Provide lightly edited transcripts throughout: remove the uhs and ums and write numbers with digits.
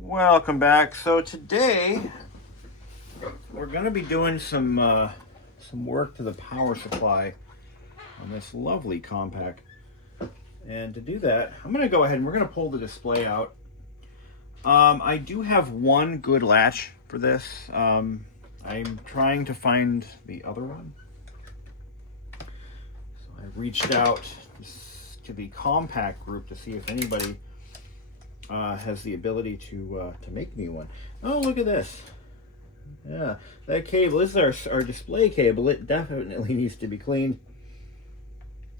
Welcome back. So today we're going to be doing some work to the power supply on this lovely Compaq. And to do that, I'm going to go ahead and we're going to pull the display out. I do have one good latch for this. I'm trying to find the other one. So I reached out to the Compaq group to see if anybody has the ability to make me one. Oh, look at this. Yeah, that cable, this is our display cable. It definitely needs to be cleaned.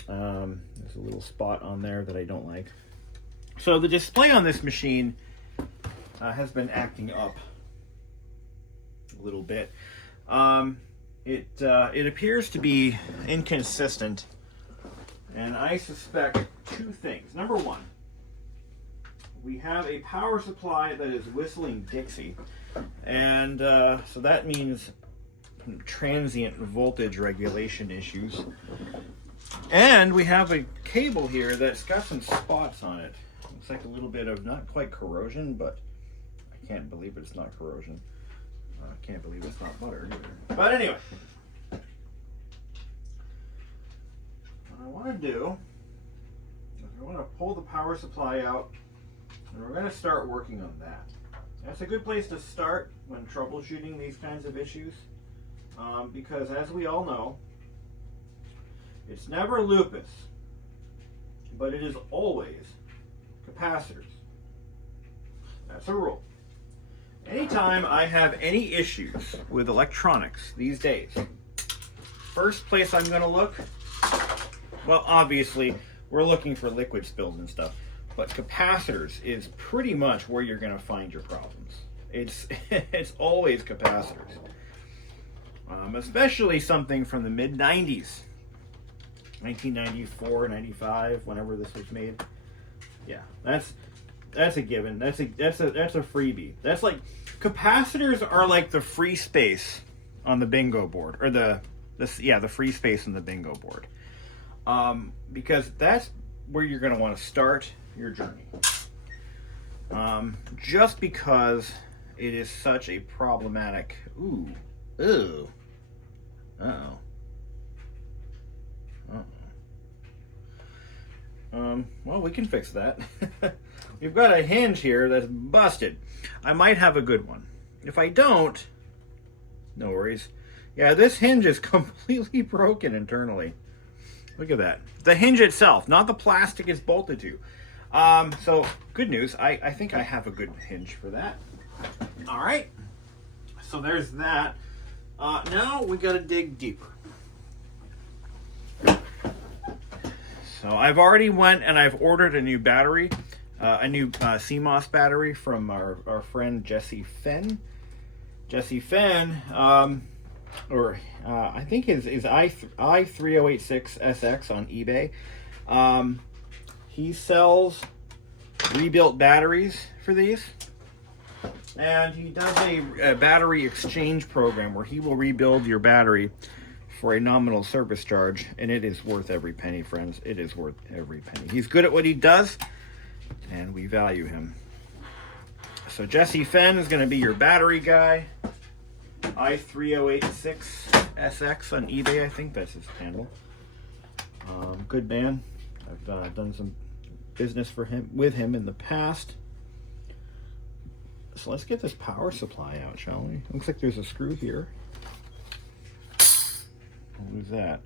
There's a little spot on there that I don't like. So the display on this machine has been acting up a little bit. It appears to be inconsistent, and I suspect two things. Number one, we have a power supply that is whistling Dixie, and so that means transient voltage regulation issues. And we have a cable here that's got some spots on it. Looks like a little bit of, not quite corrosion, but I can't believe it's not corrosion. I can't believe it's not butter either. But anyway, what I want to do is I want to pull the power supply out, and we're going to start working on that. That's a good place to start when troubleshooting these kinds of issues, because as we all know, it's never lupus, but it is always capacitors. That's a rule. Anytime I have any issues with electronics these days, first place I'm going to look, well, obviously, we're looking for liquid spills and stuff. But capacitors is pretty much where you're going to find your problems. It's always capacitors, especially something from the mid 90s, 1994, 95, whenever this was made. Yeah, that's a given. That's a freebie. That's like, capacitors are like the free space on the bingo board, or the free space on the bingo board, because that's where you're going to want to start your journey. Just because it is such a problematic. Well, we can fix that. We've got a hinge here that's busted. I might have a good one. If I don't, no worries. Yeah, this hinge is completely broken internally. Look at that. The hinge itself, not the plastic it's bolted to. So good news. I think I have a good hinge for that. All right. So there's that. Now we got to dig deeper. So I've already went and I've ordered a new battery, a new CMOS battery from our friend Jesse Fenn. Jesse Fenn, I think his i3086SX on eBay. He sells rebuilt batteries for these, and he does a battery exchange program where he will rebuild your battery for a nominal service charge, and it is worth every penny, friends. It is worth every penny. He's good at what he does, and we value him. So Jesse Fenn is going to be your battery guy. i3086SX on eBay, I think that's his handle. Good man. I've done some business with him in the past. So let's get this power supply out, shall we? Looks like there's a screw here. What is that?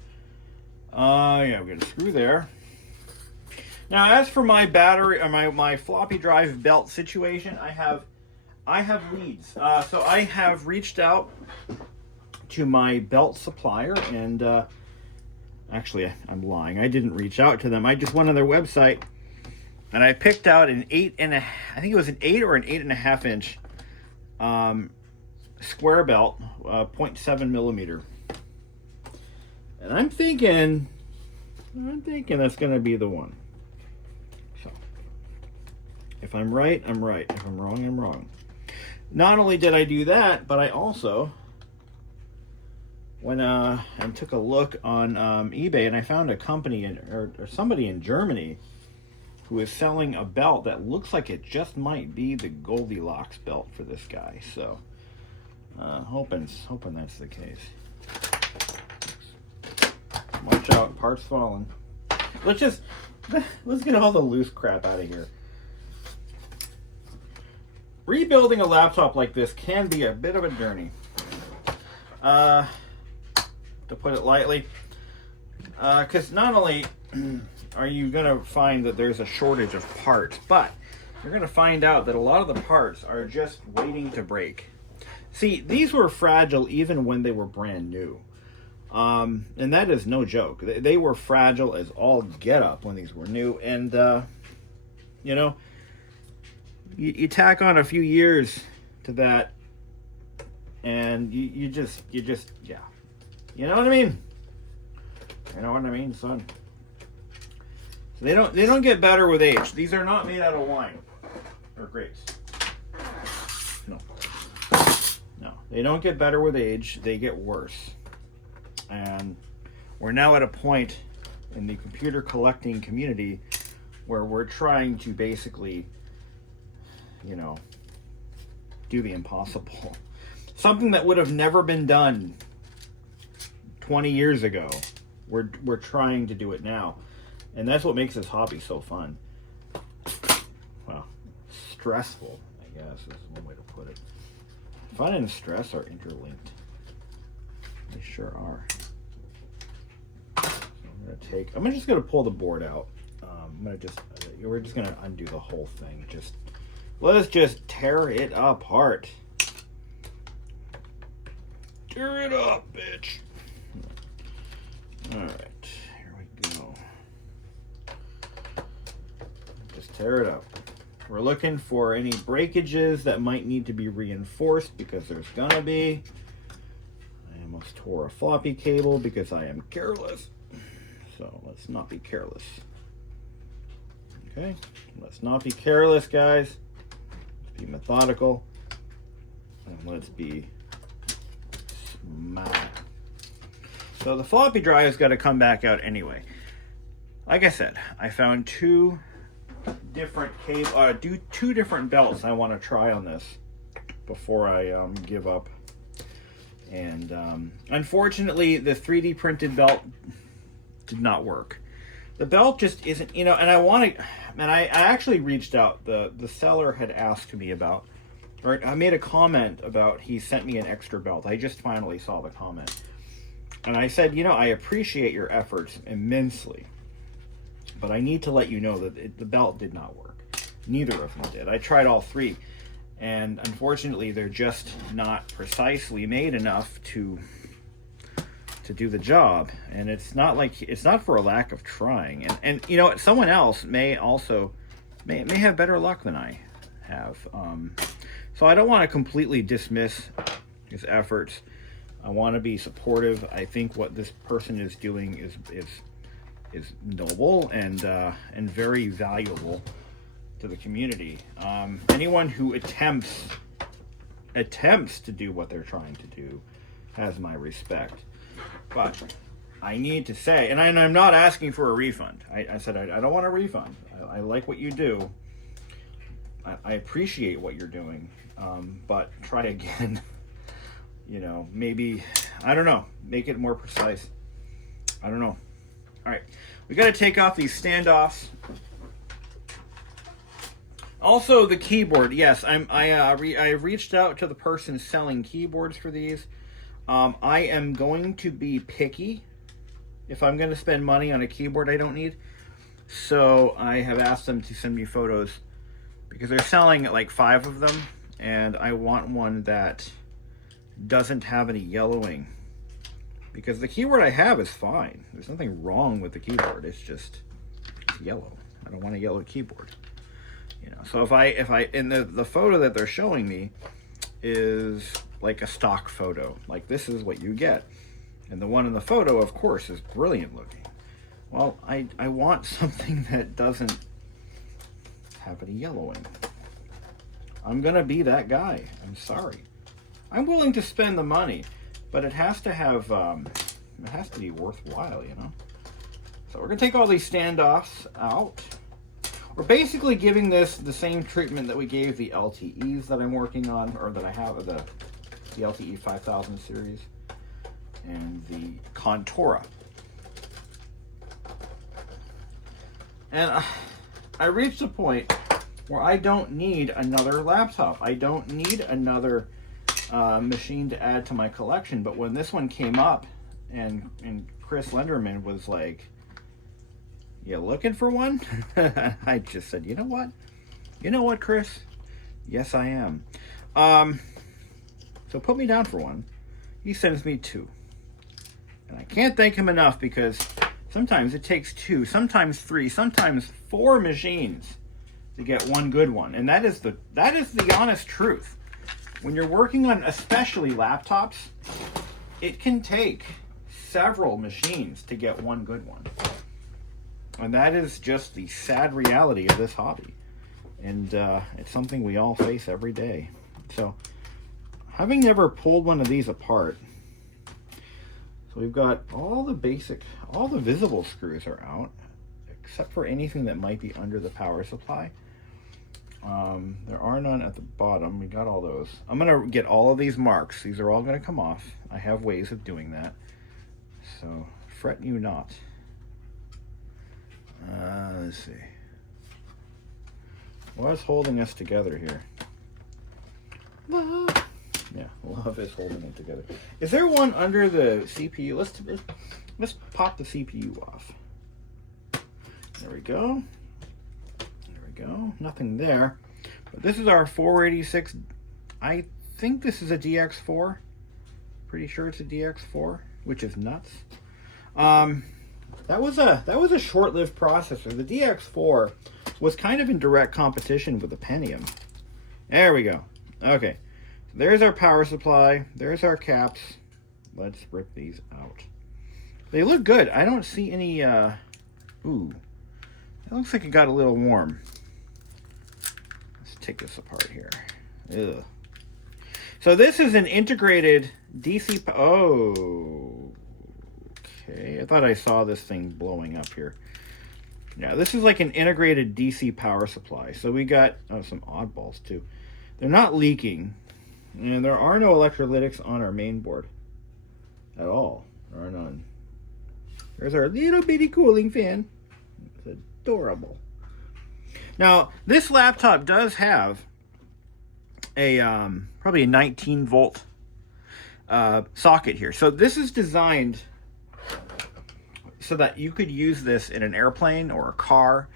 Yeah, we got a screw there. Now, as for my battery or my floppy drive belt situation, I have leads. So I have reached out to my belt supplier, and actually, I'm lying. I didn't reach out to them. I just went on their website, and I picked out an 8 or an 8.5 inch square belt, 0.7 millimeter. And I'm thinking that's going to be the one. So, if I'm right, I'm right. If I'm wrong, I'm wrong. Not only did I do that, but I also went and took a look on eBay, and I found a company or somebody in Germany who is selling a belt that looks like it just might be the Goldilocks belt for this guy. So hoping that's the case. Watch out, parts falling. Let's get all the loose crap out of here. Rebuilding a laptop like this can be a bit of a journey. To put it lightly. Because not only are you going to find that there's a shortage of parts, but you're going to find out that a lot of the parts are just waiting to break. See, these were fragile even when they were brand new. And that is no joke. They were fragile as all get up when these were new. And, you know, you tack on a few years to that, and you just, yeah. You know what I mean? You know what I mean, son? So they don't get better with age. These are not made out of wine or grapes. No, they don't get better with age. They get worse. And we're now at a point in the computer collecting community where we're trying to basically, you know, do the impossible. Something that would have never been done 20 years ago. We're trying to do it now. And that's what makes this hobby so fun. Well, stressful, I guess, is one way to put it. Fun and stress are interlinked. They sure are. So I'm just gonna pull the board out. We're just gonna undo the whole thing. Let's just tear it apart. Tear it up, bitch. All right, here we go. Just tear it up. We're looking for any breakages that might need to be reinforced, because there's gonna be. I almost tore a floppy cable because I am careless. So let's not be careless. Okay, let's not be careless, guys. Let's be methodical. And let's be smart. So the floppy drive has got to come back out anyway. Like I said, I found two different belts I want to try on this before I give up. And unfortunately, the 3D printed belt did not work. The belt just isn't, you know, and I actually reached out. The seller had asked me about, or I made a comment about, he sent me an extra belt. I just finally saw the comment. And I said, you know, I appreciate your efforts immensely, but I need to let you know that the belt did not work. Neither of them did. I tried all three, and unfortunately, they're just not precisely made enough to do the job. And it's not for a lack of trying. And you know, someone else may have better luck than I have. So I don't want to completely dismiss his efforts. I want to be supportive. I think what this person is doing is noble and very valuable to the community. Anyone who attempts to do what they're trying to do has my respect. But I need to say, and I'm not asking for a refund. I said I don't want a refund. I like what you do. I appreciate what you're doing, but try again. You know, maybe, I don't know, make it more precise. I don't know. All right, we got to take off these standoffs. Also, the keyboard. Yes, I reached out to the person selling keyboards for these. I am going to be picky if I'm going to spend money on a keyboard I don't need. So I have asked them to send me photos, because they're selling like 5 of them, and I want one that doesn't have any yellowing, because the keyboard I have is fine. There's nothing wrong with the keyboard. It's just yellow. I don't want a yellow keyboard. You know, so if I in the photo that they're showing me is like a stock photo, like this is what you get, and the one in the photo, of course, is brilliant looking. Well, I want something that doesn't have any yellowing. I'm gonna be that guy. I'm sorry. I'm willing to spend the money, but it has to have it has to be worthwhile, you know. So we're gonna take all these standoffs out. We're basically giving this the same treatment that we gave the LTEs that I'm working on, or that I have, the LTE 5000 series and the Contora. And I reached a point where I don't need another laptop. I don't need another machine to add to my collection. But when this one came up, and Chris Lenderman was like, "You looking for one?" I just said, "You know what? You know what, Chris? Yes, I am." So put me down for one. He sends me two. And I can't thank him enough, because sometimes it takes two, sometimes three, sometimes four machines to get one good one. And that is the honest truth. When you're working on especially laptops, it can take several machines to get one good one. And that is just the sad reality of this hobby. And it's something we all face every day. So, having never pulled one of these apart, so we've got all the visible screws are out, except for anything that might be under the power supply. There are none at the bottom. We got all those. I'm going to get all of these marks. These are all going to come off. I have ways of doing that. So, fret you not. Let's see. What's holding us together here? Love. Yeah, love is holding it together. Is there one under the CPU? Let's pop the CPU off. There we go. There we go. Nothing there. But this is our 486. I think this is a DX4. Pretty sure it's a DX4, which is nuts. That was a short-lived processor. The DX4 was kind of in direct competition with the Pentium. There we go. Okay. There's our power supply. There's our caps. Let's rip these out. They look good. I don't see any, ooh. That looks like it got a little warm. Let's take this apart here. Ugh. So this is an integrated DC, oh. Okay, I thought I saw this thing blowing up here. Yeah, this is like an integrated DC power supply. So we got, some oddballs too. They're not leaking. And there are no electrolytics on our main board at all. There are none. There's our little bitty cooling fan. It's adorable. Now, this laptop does have a probably a 19 volt socket here. So this is designed so that you could use this in an airplane or a car.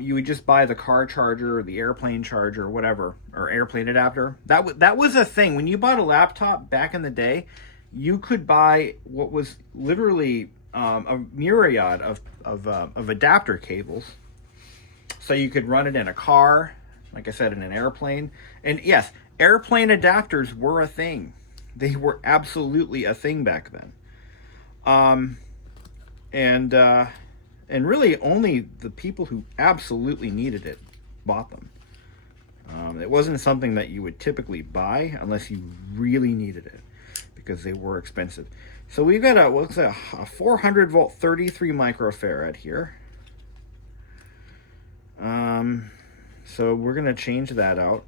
You would just buy the car charger or the airplane charger or whatever, or airplane adapter. That was a thing. When you bought a laptop back in the day, you could buy what was literally a myriad of adapter cables. So you could run it in a car, like I said, in an airplane. And yes, airplane adapters were a thing. They were absolutely a thing back then. And really only the people who absolutely needed it bought them. It wasn't something that you would typically buy unless you really needed it, because they were expensive. So we've got a 400 volt 33 microfarad here. So we're going to change that out.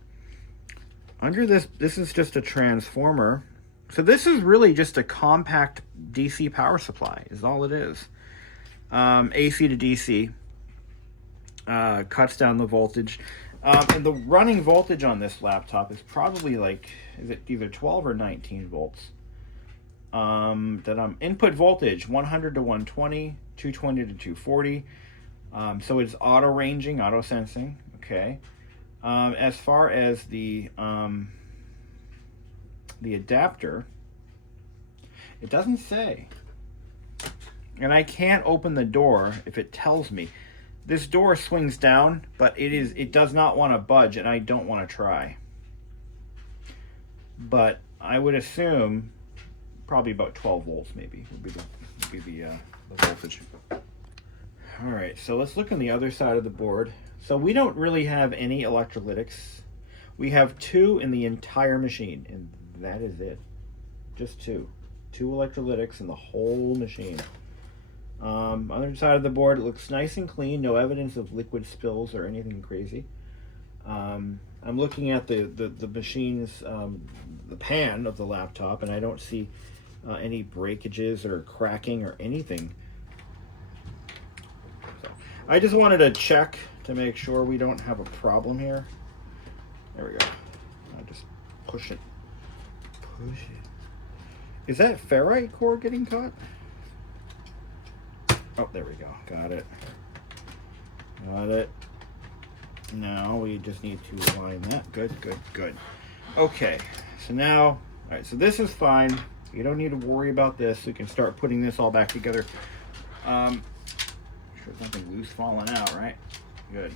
Under this is just a transformer. So this is really just a compact DC power supply is all it is. AC to DC, cuts down the voltage. And the running voltage on this laptop is probably like, is it either 12 or 19 volts? Input voltage, 100 to 120, 220 to 240. So it's auto ranging, auto sensing, okay. As far as the adapter, it doesn't say. And I can't open the door if it tells me. This door swings down, but it does not want to budge, and I don't want to try. But I would assume probably about 12 volts maybe would be the voltage. All right, so let's look on the other side of the board. So we don't really have any electrolytics. We have two in the entire machine, and that is it. Just two. Two electrolytics in the whole machine. Other side of the board, it looks nice and clean. No evidence of liquid spills or anything crazy. I'm looking at the machine's, the pan of the laptop, and I don't see any breakages or cracking or anything. So I just wanted to check to make sure we don't have a problem here. There we go. I'll just push it. Push it. Is that ferrite core getting caught? Oh, there we go. Got it. Got it. Now we just need to align that. Good, good, good. Okay, so now, all right, so this is fine. You don't need to worry about this. We can start putting this all back together. Sure, nothing loose falling out, right? Good.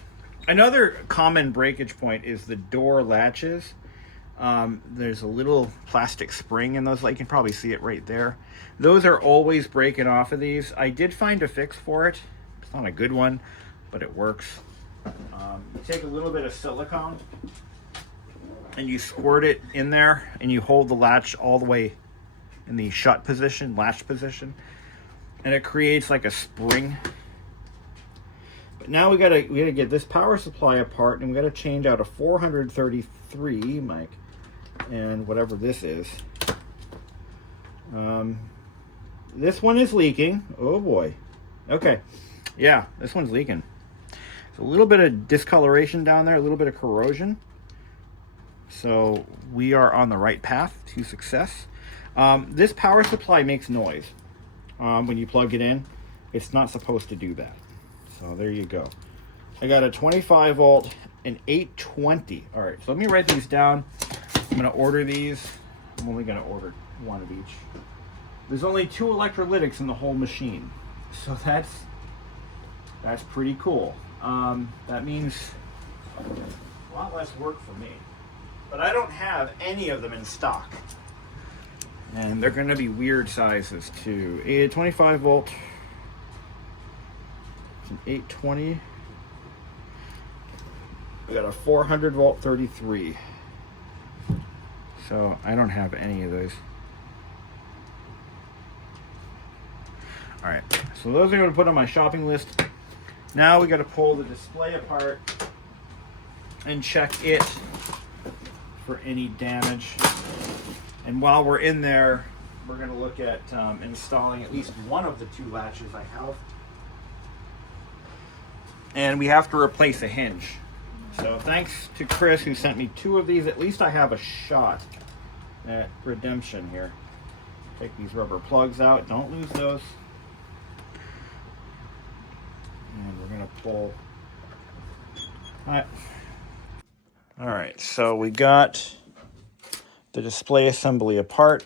Another common breakage point is the door latches. There's a little plastic spring in those. You can probably see it right there. Those are always breaking off of these. I did find a fix for it. It's not a good one, but it works. You take a little bit of silicone and you squirt it in there, and you hold the latch all the way in the shut position, latch position, and it creates like a spring. But now we gotta get this power supply apart, and we gotta change out a 433 mic and whatever this is. This one is leaking. Oh boy. Okay. Yeah, this one's leaking. A little bit of discoloration down there, a little bit of corrosion. So we are on the right path to success. This power supply makes noise when you plug it in. It's not supposed to do that. So there you go. I got a 25 volt and 820. All right, so let me write these down. I'm gonna order these. I'm only gonna order one of each. There's only 2 electrolytics in the whole machine. So that's pretty cool. That means a lot less work for me. But I don't have any of them in stock. And they're going to be weird sizes too. A 25 volt, an 820. We got a 400 volt 33. So I don't have any of those. All right, so those are going to put on my shopping list. Now we got to pull the display apart and check it for any damage. And while we're in there, we're going to look at installing at least one of the 2 latches I have. And we have to replace a hinge. So thanks to Chris who sent me 2 of these. At least I have a shot at redemption here. Take these rubber plugs out. Don't lose those. And we're going to pull. All right, so we got the display assembly apart.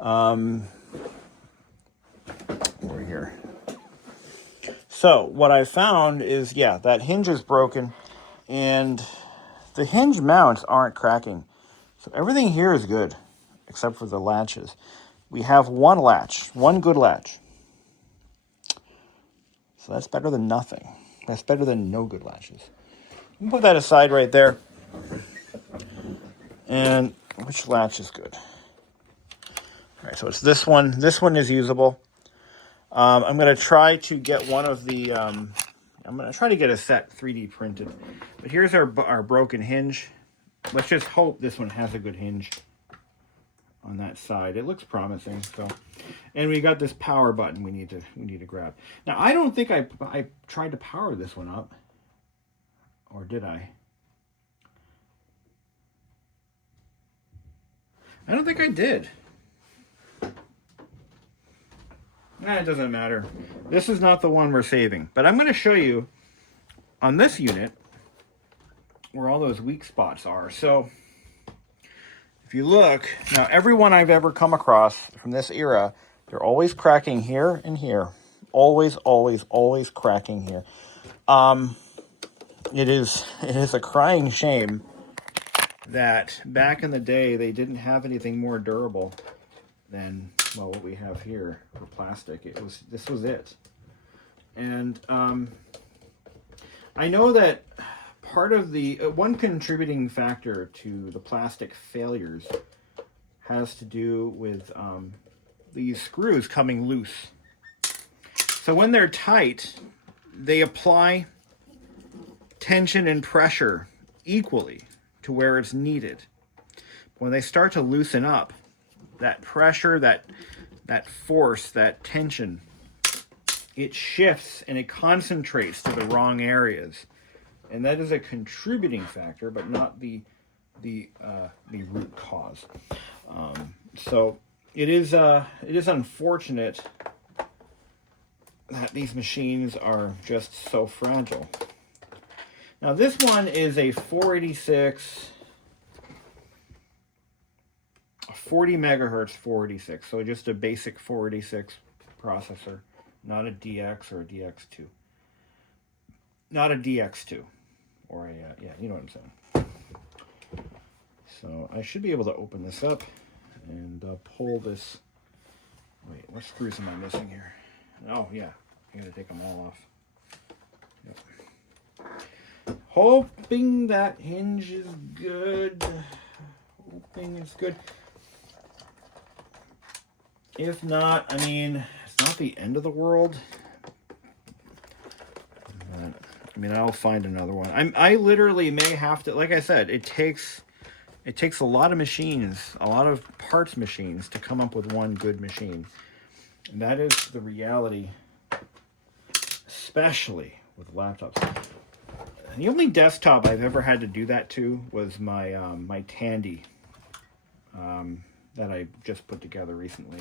Over here. So what I found is, yeah, that hinge is broken, and the hinge mounts aren't cracking. So everything here is good, except for the latches. We have one latch, one good latch. So that's better than nothing. That's better than no good latches. You can put that aside right there. And which latch is good? All right, so it's this one. This one is usable. I'm going to try to get one of the... I'm going to try to get a set 3D printed. But here's our broken hinge. Let's just hope this one has a good hinge on that side. It looks promising. So, and we got this power button we need to grab. Now I don't think I tried to power this one up, or did I? I don't think I did. It doesn't matter. This is not the one we're saving, but I'm going to show you on this unit where all those weak spots are. So if you look, now everyone I've ever come across from this era, they're always cracking here and here. Always, always, always cracking here. It is a crying shame that back in the day they didn't have anything more durable than, well, what we have here for plastic. This was it. And I know that part of the one contributing factor to the plastic failures has to do with these screws coming loose. So when they're tight, they apply tension and pressure equally to where it's needed. When they start to loosen up, that pressure, that force, that tension, it shifts and it concentrates to the wrong areas. And that is a contributing factor, but not the root cause. So it is unfortunate that these machines are just so fragile. Now this one is a 486, 40 megahertz 486, so just a basic 486 processor, not a DX or a DX2. Not a DX2, or a, yeah, you know what I'm saying. So I should be able to open this up and pull this. Wait, what screws am I missing here? Oh yeah, I gotta take them all off. Yep. Hoping that hinge is good. Hoping it's good. If not, I mean, it's not the end of the world. But, I mean, I'll find another one. I literally may have to, like I said, it takes a lot of machines, a lot of parts machines to come up with one good machine. And that is the reality, especially with laptops. And the only desktop I've ever had to do that to was my my Tandy that I just put together recently.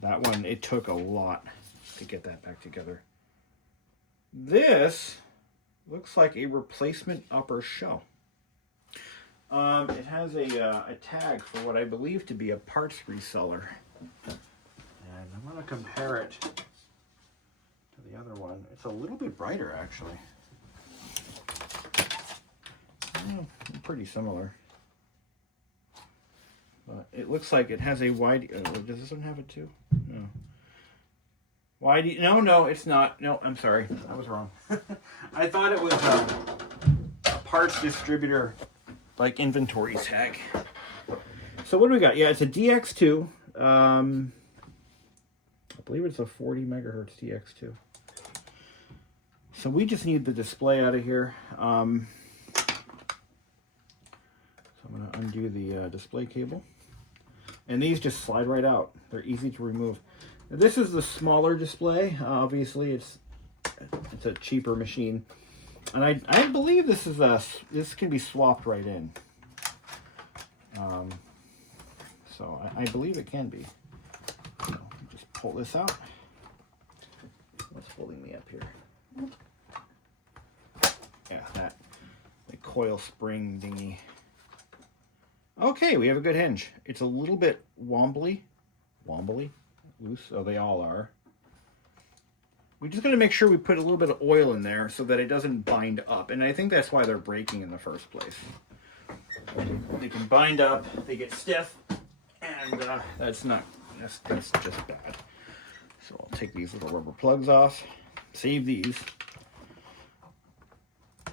That one, it took a lot to get that back together. This looks like a replacement upper shell. It has a tag for what I believe to be a parts reseller. And I'm going to compare it to the other one. It's a little bit brighter, actually. Pretty similar. But it looks like it has a wide... does this one have it too? No. Wide... No, it's not. No, I'm sorry. I was wrong. I thought it was a parts distributor, like inventory tag. So what do we got? Yeah, it's a DX2. I believe it's a 40 megahertz DX2. So we just need the display out of here. So I'm going to undo the display cable. And these just slide right out. They're easy to remove. Now, this is the smaller display. Obviously, it's a cheaper machine. And I believe this can be swapped right in. So I believe it can be. So just pull this out. What's holding me up here? Yeah, that the coil spring dingy. Okay, we have a good hinge. It's a little bit wobbly, loose. Oh, they all are. We just got to make sure we put a little bit of oil in there so that it doesn't bind up. And I think that's why they're breaking in the first place. They can bind up, they get stiff, and that's just bad. So I'll take these little rubber plugs off, save these,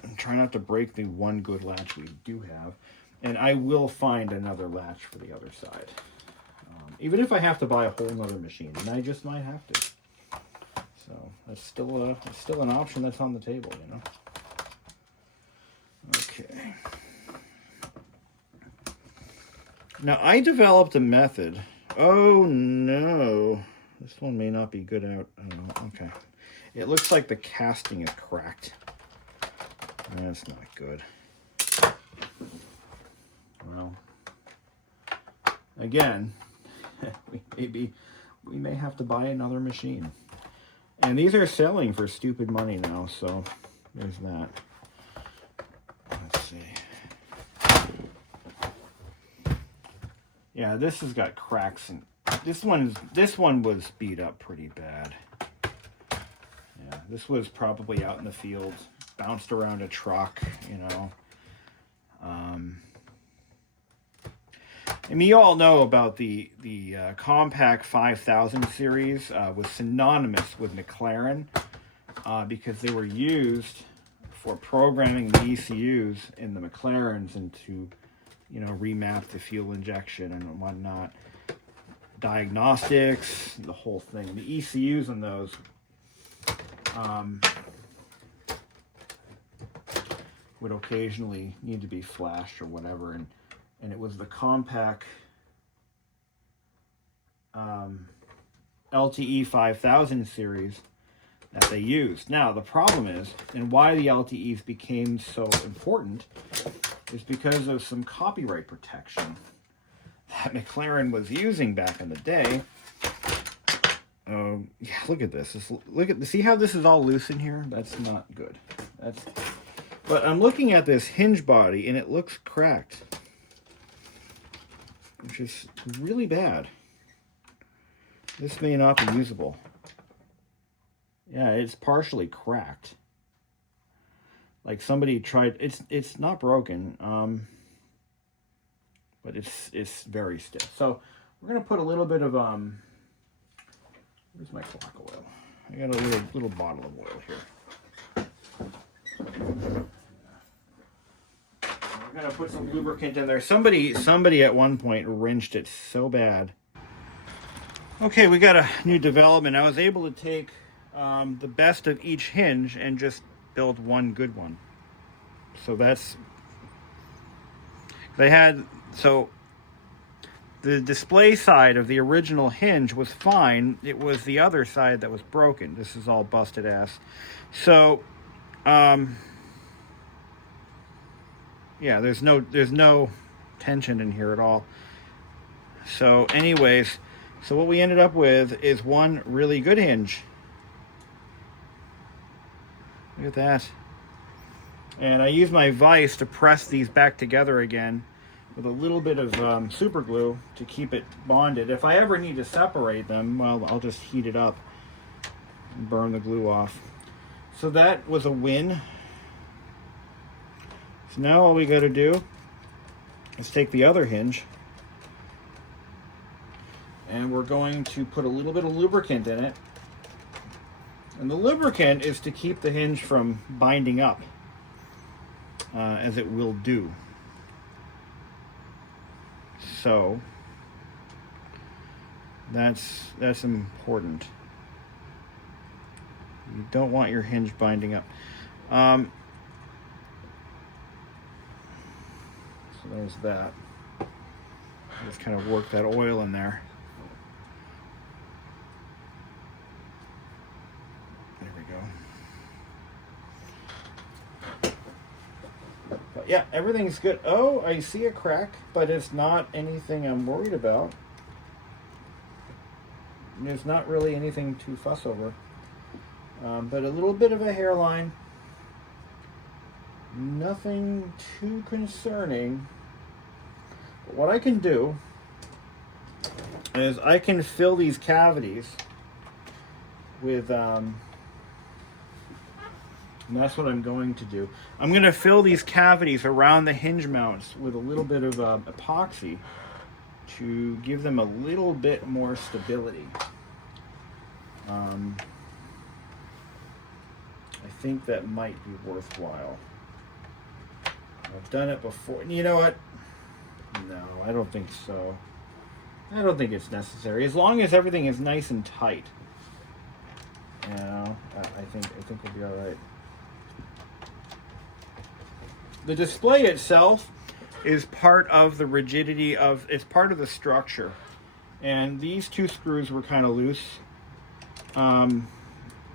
and try not to break the one good latch we do have. And I will find another latch for the other side. Even if I have to buy a whole nother machine, and I just might have to. So that's still an option that's on the table, you know. Okay. Now I developed a method. Oh no, this one may not be good out. Oh, okay. It looks like the casting is cracked. That's not good. Well, again, we may have to buy another machine. And these are selling for stupid money now, so there's that. Let's see. Yeah, this has got cracks, and this one was beat up pretty bad. Yeah, this was probably out in the field, bounced around a truck, you know. I mean, you all know about the Compaq 5000 series was synonymous with McLaren because they were used for programming the ECUs in the McLarens and to, you know, remap the fuel injection and whatnot. Diagnostics, the whole thing. The ECUs on those would occasionally need to be flashed or whatever, and it was the Compaq LTE 5000 series that they used. Now, the problem is, and why the LTEs became so important, is because of some copyright protection that McLaren was using back in the day. Yeah, look at this. See how this is all loose in here? That's not good. But I'm looking at this hinge body and it looks cracked, which is really bad. This may not be usable. Yeah, it's partially cracked. Like somebody tried. It's not broken, but it's very stiff. So we're gonna put a little bit of where's my clock oil? I got a little bottle of oil here. We're gonna put some lubricant in there. Somebody at one point wrenched it so bad. Okay, we got a new development. I was able to take the best of each hinge and just build one good one. So the display side of the original hinge was fine. It was the other side that was broken. This is all busted ass. So, yeah, there's no tension in here at all. So anyways, so what we ended up with is one really good hinge. Look at that. And I use my vise to press these back together again with a little bit of super glue to keep it bonded. If I ever need to separate them, well, I'll just heat it up and burn the glue off. So that was a win. So now all we got to do is take the other hinge and we're going to put a little bit of lubricant in it. And the lubricant is to keep the hinge from binding up, as it will do. So that's important. You don't want your hinge binding up. So there's that. Just kind of work that oil in there. There we go. But yeah, everything's good. Oh, I see a crack, but it's not anything I'm worried about. There's not really anything to fuss over. But a little bit of a hairline. Nothing too concerning. But what I can do is I can fill these cavities with, and that's what I'm going to do. I'm going to fill these cavities around the hinge mounts with a little bit of epoxy to give them a little bit more stability. I think that might be worthwhile. I've done it before. You know what? No, I don't think so. I don't think it's necessary. As long as everything is nice and tight, you know, I think we'll be all right. The display itself is part of the rigidity of, it's part of the structure. And these two screws were kind of loose.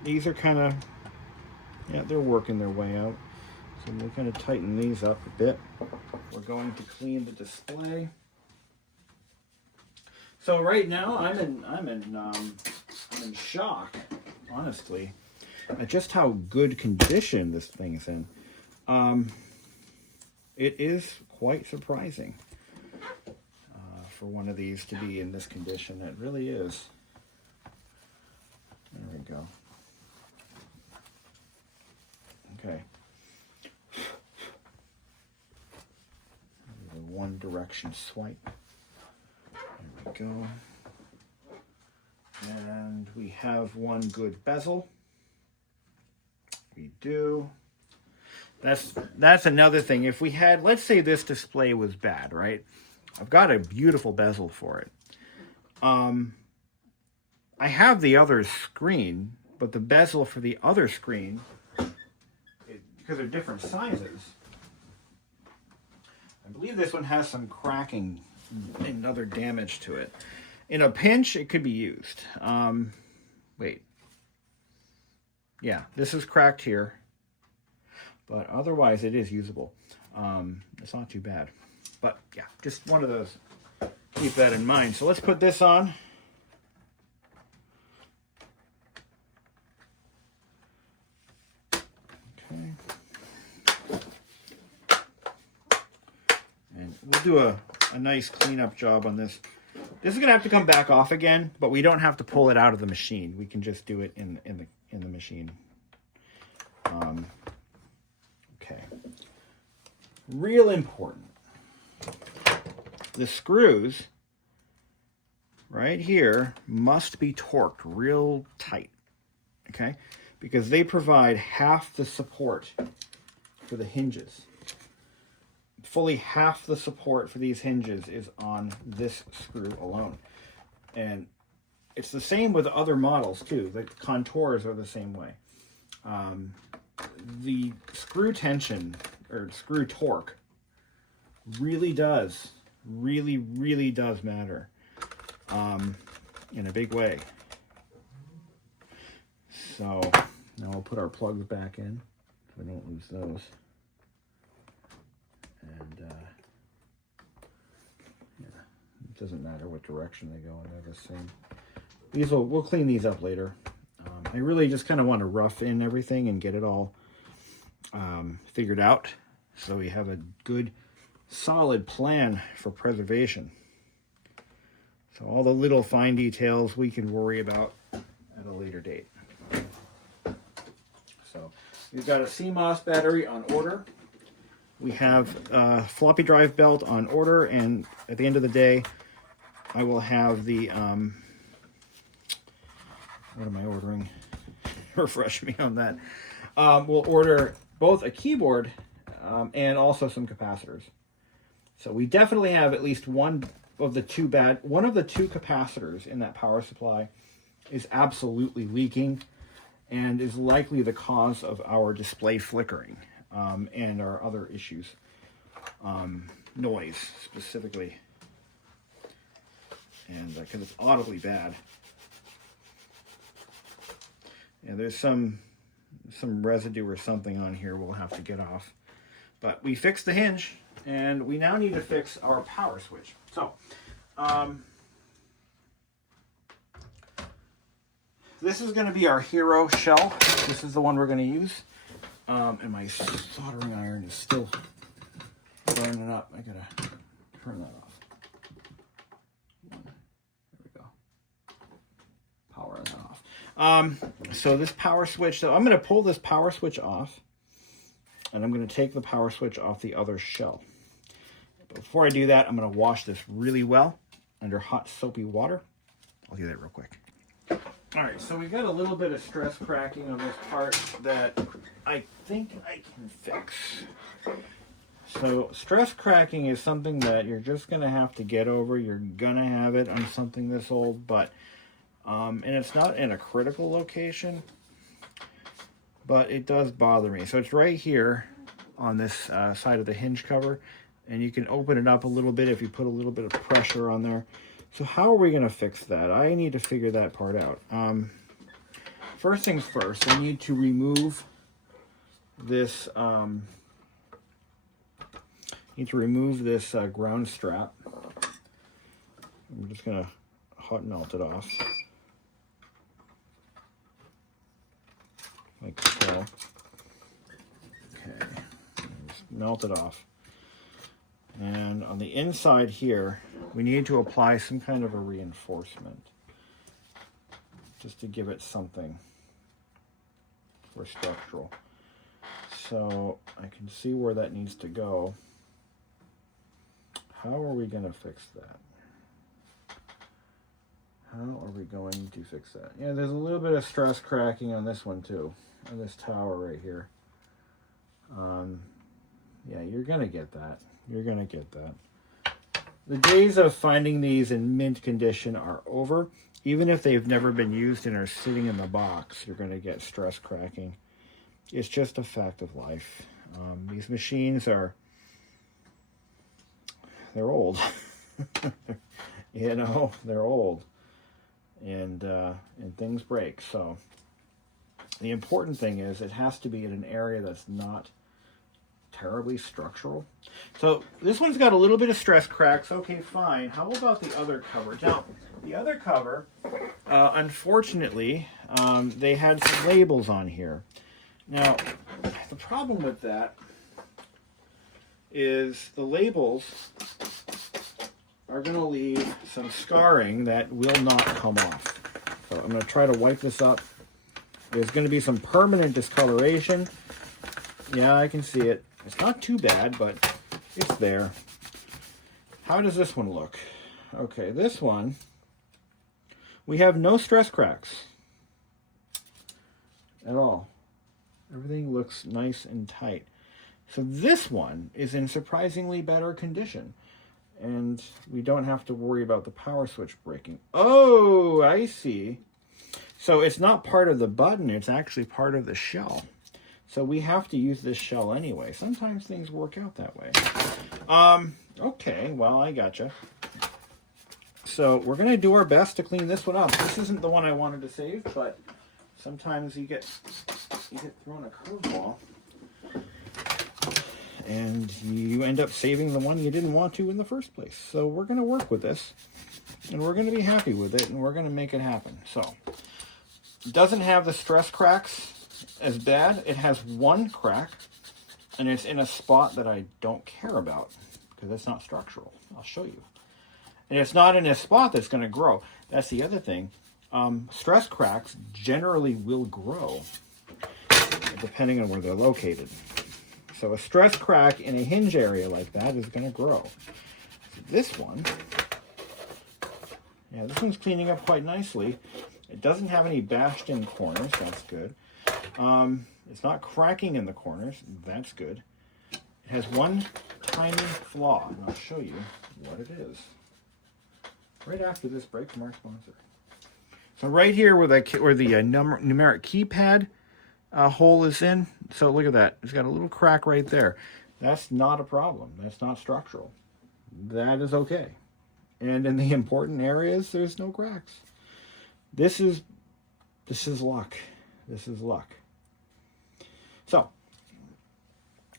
These are kind of, yeah, they're working their way out. So we'll kind of tighten these up a bit. We're going to clean the display. So right now I'm in shock, honestly, at just how good condition this thing's in. It is quite surprising for one of these to be in this condition. It really is. There we go. Okay. A one direction swipe. There we go. And we have one good bezel. We do. That's another thing. If we had, let's say this display was bad, right? I've got a beautiful bezel for it. I have the other screen, but the bezel for the other screen, because they're different sizes, I believe this one has some cracking and other damage to it. In a pinch, it could be used. Wait. Yeah, this is cracked here, but otherwise it is usable. It's not too bad. But yeah, just one of those. Keep that in mind. So let's put this on. Okay. And we'll do a nice cleanup job on this. This is going to have to come back off again, but we don't have to pull it out of the machine. We can just do it in the machine. Okay. Real important. The screws right here must be torqued real tight, okay? Because they provide half the support for the hinges. Fully half the support for these hinges is on this screw alone. And it's the same with other models too. The contours are the same way. The screw tension or screw torque really does matter in a big way. So now we'll put our plugs back in so we don't lose those. And yeah, it doesn't matter what direction they go in, they're the same. We'll clean these up later. I really just kind of want to rough in everything and get it all figured out so we have a good solid plan for preservation. So all the little fine details we can worry about at a later date. So we've got a CMOS battery on order. We have a floppy drive belt on order, and at the end of the day, I will have the, what am I ordering? Refresh me on that. We'll order both a keyboard and also some capacitors. So we definitely have at least one of the two capacitors in that power supply is absolutely leaking and is likely the cause of our display flickering and our other issues. Noise specifically. And because it's audibly bad. And there's some residue or something on here we'll have to get off. But we fixed the hinge, and we now need to fix our power switch. So, this is going to be our hero shell. This is the one we're going to use. And my soldering iron is still burning up. I gotta turn that off. There we go. Power that off. So this power switch, so I'm going to pull this power switch off, and I'm going to take the power switch off the other shell. But before I do that, I'm going to wash this really well under hot soapy water. I'll do that real quick. All right, so we got a little bit of stress cracking on this part that I think I can fix. So stress cracking is something that you're just going to have to get over. You're going to have it on something this old, but and it's not in a critical location, but it does bother me. So it's right here on this side of the hinge cover, and you can open it up a little bit if you put a little bit of pressure on there. So how are we going to fix that? I need to figure that part out. First things first, I need to remove this ground strap. I'm just going to hot melt it off. Like so. Okay, just melt it off. And on the inside here, we need to apply some kind of a reinforcement just to give it something for structural. So I can see where that needs to go. How are we going to fix that? How are we going to fix that? Yeah, there's a little bit of stress cracking on this one too, on this tower right here. Yeah, you're going to get that. You're going to get that. The days of finding these in mint condition are over. even if they've never been used and are sitting in the box, you're going to get stress cracking. It's just a fact of life. These machines they're old. You know, they're old, and things break. So the important thing is it has to be in an area that's not terribly structural. So this one's got a little bit of stress cracks. Okay, fine. How about the other cover? Now, the other cover, unfortunately, they had some labels on here. Now, the problem with that is the labels are going to leave some scarring that will not come off. So I'm going to try to wipe this up. There's going to be some permanent discoloration. Yeah, I can see it. It's not too bad, but it's there. How does this one look? Okay, this one, we have no stress cracks at all. Everything looks nice and tight. So this one is in surprisingly better condition. And we don't have to worry about the power switch breaking. Oh, I see. So it's not part of the button, it's actually part of the shell. So we have to use this shell anyway. Sometimes things work out that way. Okay, well, I gotcha. So we're going to do our best to clean this one up. This isn't the one I wanted to save, but sometimes you get thrown a curveball. And you end up saving the one you didn't want to in the first place. So we're going to work with this. And we're going to be happy with it. And we're going to make it happen. So it doesn't have the stress cracks as bad. It has one crack, and it's in a spot that I don't care about because it's not structural. I'll show you. And it's not in a spot that's going to grow. That's the other thing. Stress cracks generally will grow depending on where they're located. So a stress crack in a hinge area like that is going to grow. So this one, yeah, this one's cleaning up quite nicely. It doesn't have any bashed in corners. That's good. It's not cracking in the corners. That's good. It has one tiny flaw, and I'll show you what it is right after this break from our sponsor. So right here where the numeric keypad hole is in, so look at that. It's got a little crack right there. That's not a problem. That's not structural. That is okay. And in the important areas, there's no cracks. This is luck. This is luck. So,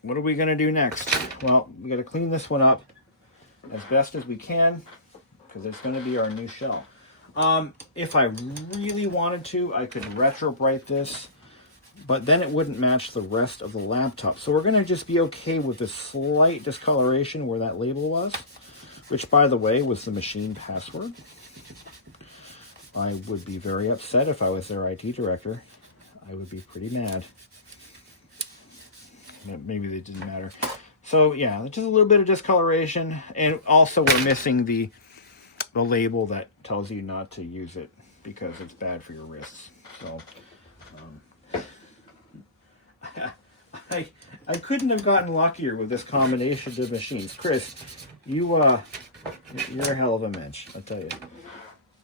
what are we going to do next? Well, we got to clean this one up as best as we can because it's going to be our new shell. If I really wanted to, I could retro-bright this, but then it wouldn't match the rest of the laptop. So we're going to just be okay with the slight discoloration where that label was, which, by the way, was the machine password. I would be very upset if I was their IT director. I would be pretty mad. Maybe they didn't matter. So yeah, just a little bit of discoloration, and also we're missing the label that tells you not to use it because it's bad for your wrists. So I couldn't have gotten luckier with this combination of machines. Chris, you're a hell of a mensch, I'll tell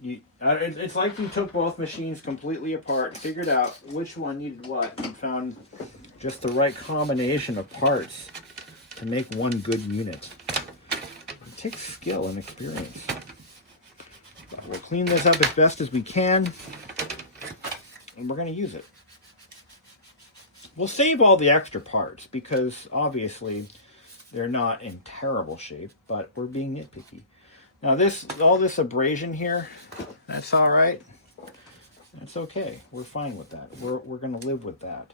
you. It's like you took both machines completely apart, figured out which one needed what, and found just the right combination of parts to make one good unit. It takes skill and experience. But we'll clean this up as best as we can, and we're going to use it. We'll save all the extra parts because obviously they're not in terrible shape, but we're being nitpicky. Now all this abrasion here, that's all right. That's okay. We're fine with that. We're going to live with that.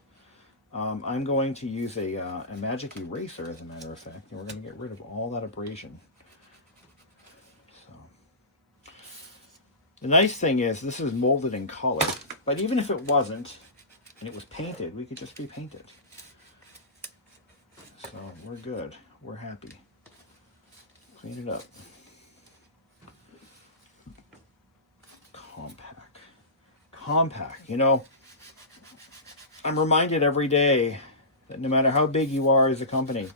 I'm going to use a magic eraser, as a matter of fact, and we're going to get rid of all that abrasion. So the nice thing is this is molded in color, but even if it wasn't and it was painted, we could just repaint it. So we're good. We're happy. Clean it up. Compaq. You know, I'm reminded every day that no matter how big you are as a company,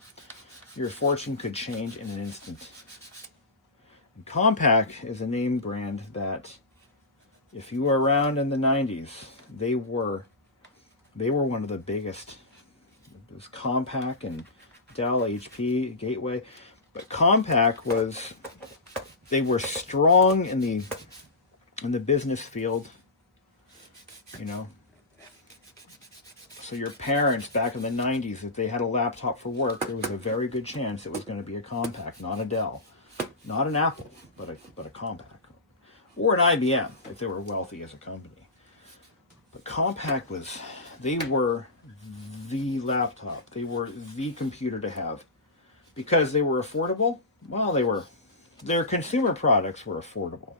your fortune could change in an instant. And Compaq is a name brand that If you were around in the 90s, they were one of the biggest. It was Compaq and Dell, HP, Gateway. But Compaq they were strong in the business field, you know. So your parents back in the 90s, if they had a laptop for work, there was a very good chance it was going to be a Compaq, not a Dell. Not an Apple, but a Compaq. Or an IBM, if they were wealthy as a company. But Compaq they were the laptop. They were the computer to have. Because they were affordable? Well, their consumer products were affordable.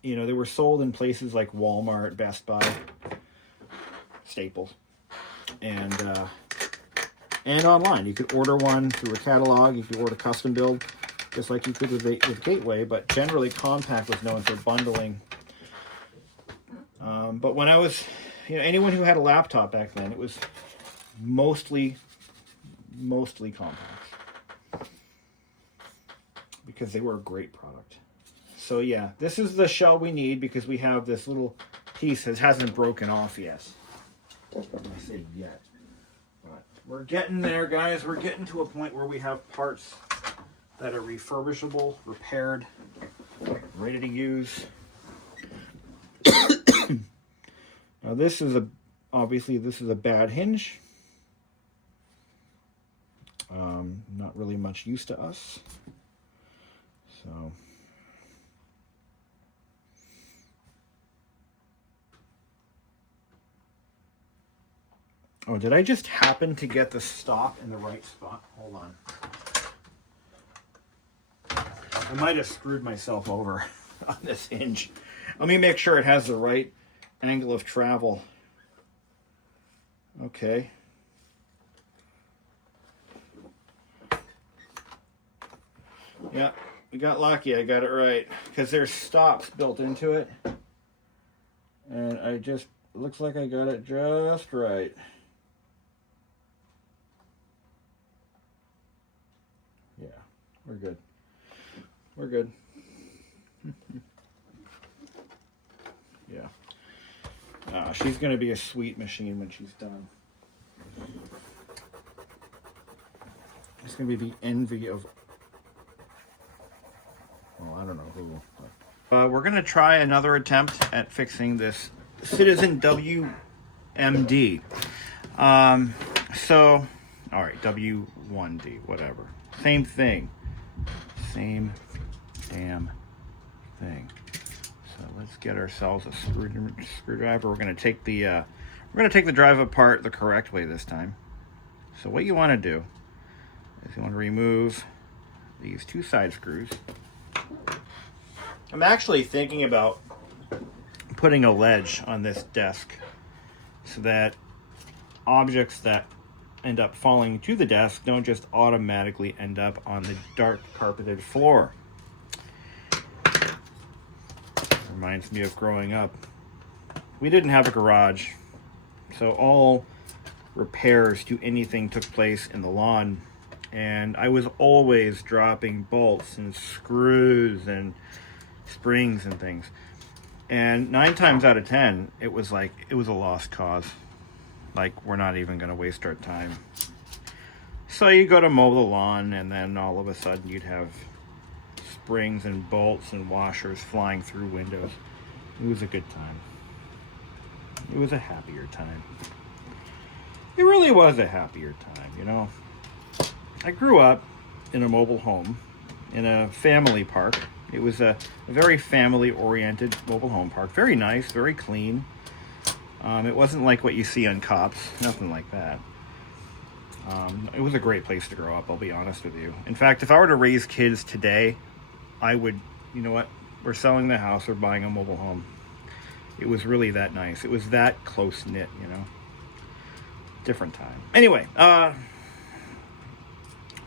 You know, they were sold in places like Walmart, Best Buy, Staples, and online. You could order one through a catalog. You could order custom build, just like you could with Gateway. But generally, Compaq was known for bundling. But when I was, you know, anyone who had a laptop back then, it was mostly Compaq, because they were a great product. So yeah, this is the shell we need, because we have this little piece that hasn't broken off yet. I say yet, but we're getting there, guys. We're getting to a point where we have parts that are refurbishable, repaired, ready to use. Now this is obviously a bad hinge. Not really much use to us. So. Oh, did I just happen to get the stop in the right spot? Hold on. I might have screwed myself over on this hinge. Let me make sure it has the right angle of travel. Okay. Yeah, we got lucky. I got it right, because there's stops built into it. And it looks like I got it just right. Yeah, we're good. We're good. Yeah. She's going to be a sweet machine when she's done. It's going to be the envy of, well, I don't know who. We're going to try another attempt at fixing this Citizen WMD. So, all right, W1D, whatever. Same thing. Same damn thing. So let's get ourselves a screwdriver. We're going to take the drive apart the correct way this time. So what you want to do is you want to remove these two side screws. I'm actually thinking about putting a ledge on this desk so that objects that end up falling to the desk don't just automatically end up on the dark carpeted floor. Reminds me of growing up. We didn't have a garage, so all repairs to anything took place in the lawn, and I was always dropping bolts and screws and springs and things. And 9 times out of 10, it was a lost cause. Like, we're not even going to waste our time. So you go to mow the lawn, and then all of a sudden you'd have springs and bolts and washers flying through windows. It was a good time. It was a happier time. It really was a happier time, you know. I grew up in a mobile home in a family park. It was a very family-oriented mobile home park. Very nice, very clean. It wasn't like what you see on Cops. Nothing like that. It was a great place to grow up, I'll be honest with you. In fact, if I were to raise kids today, I would, you know what? We're selling the house, we're buying a mobile home. It was really that nice. It was that close-knit, you know. Different time. Anyway,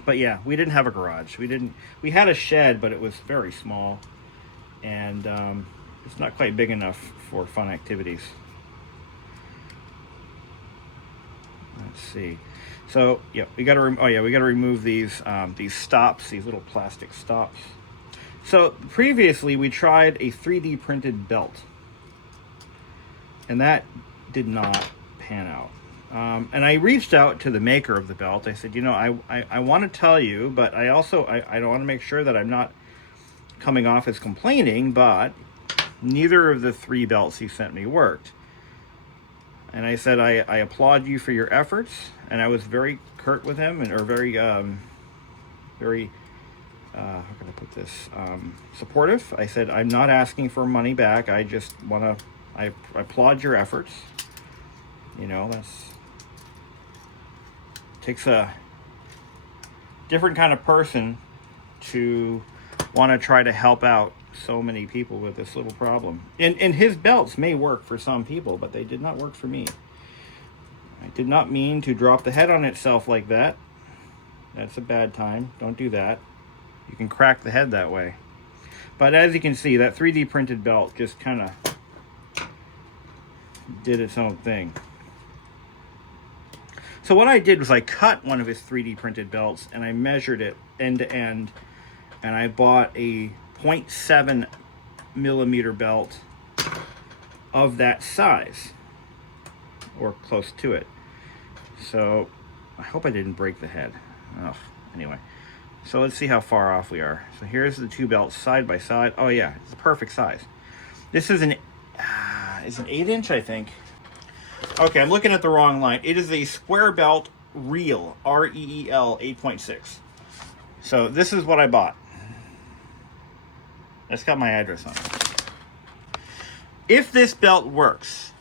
but yeah, we didn't have a garage. We had a shed, but it was very small. And it's not quite big enough for fun activities. Let's see. So yeah, we got to remove these stops, these little plastic stops. So previously we tried a 3D printed belt, and that did not pan out. And I reached out to the maker of the belt. I said, you know, I want to tell you, but I also I don't want to make sure that I'm not coming off as complaining, but neither of the 3 belts he sent me worked. And I said, I applaud you for your efforts, and I was very curt with him, or very how can I put this, supportive. I said, I'm not asking for money back. I just want to, I applaud your efforts. You know, takes a different kind of person to want to try to help out so many people with this little problem. And his belts may work for some people, but they did not work for me. I did not mean to drop the head on itself like that. That's a bad time. Don't do that. You can crack the head that way. But as you can see, that 3D printed belt just kind of did its own thing. So what I did was I cut one of his 3D printed belts and I measured it end to end, and I bought a 0.7 millimeter belt of that size, or close to it. So I hope I didn't break the head. Oh, anyway, so let's see how far off we are. So here's the 2 belts side by side. Oh yeah, it's the perfect size. This is an 8-inch, I think. Okay, I'm looking at the wrong line. It is a square belt reel, R-E-E-L 8.6. So this is what I bought. It's got my address on it. If this belt works,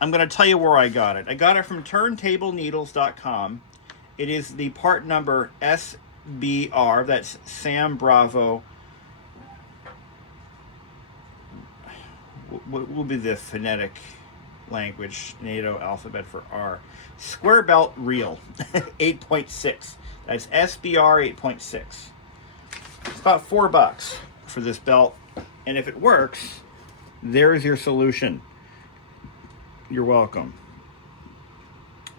I'm going to tell you where I got it. I got it from turntableneedles.com. It is the part number SBR, that's Sam Bravo. What will be the phonetic language, NATO alphabet for R? Square belt reel, 8.6. That's SBR 8.6. It's about $4 for this belt, and if it works, there's your solution. You're welcome.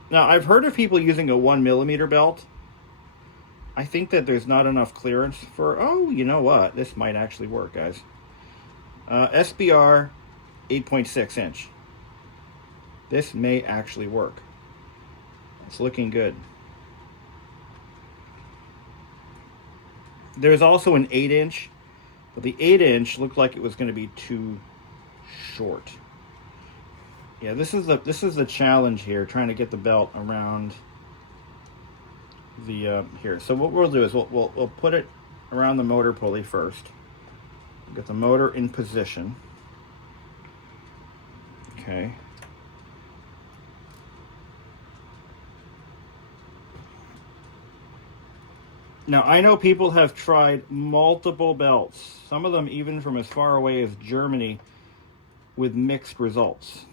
Now, I've heard of people using a 1 millimeter belt. I think that there's not enough clearance for, oh, you know what? This might actually work, guys. SBR 8.6 inch. This may actually work. It's looking good. There's also an 8-inch, but the 8-inch looked like it was going to be too short. Yeah, this is the challenge here, trying to get the belt around the here. So what we'll do is we'll put it around the motor pulley first. Get the motor in position. Okay. Now, I know people have tried multiple belts, some of them even from as far away as Germany, with mixed results.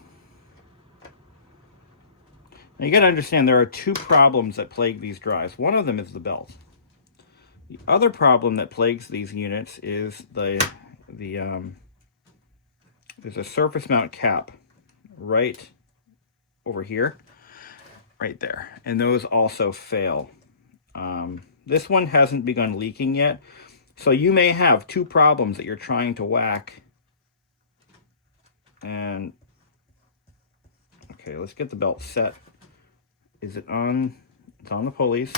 Now, you got to understand there are 2 problems that plague these drives. One of them is the belt. The other problem that plagues these units is there's a surface mount cap right over here, right there, and those also fail. This one hasn't begun leaking yet, so you may have 2 problems that you're trying to whack. And okay, let's get the belt set. Is it on? It's on the pulleys.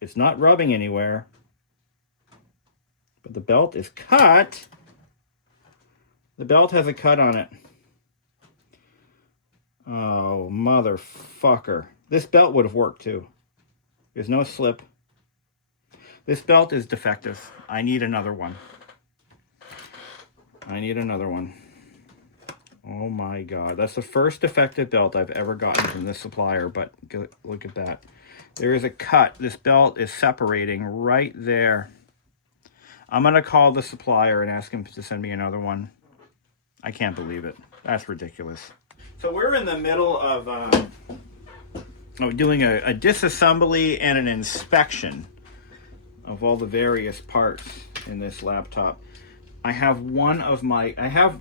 It's not rubbing anywhere, but the belt is cut. The belt has a cut on it. Oh, motherfucker. This belt would have worked too. There's no slip. This belt is defective. I need another one. I need another one. Oh my God. That's the first defective belt I've ever gotten from this supplier, but look at that. There is a cut. This belt is separating right there. I'm going to call the supplier and ask him to send me another one. I can't believe it. That's ridiculous. So we're in the middle of doing a disassembly and an inspection of all the various parts in this laptop. I have I have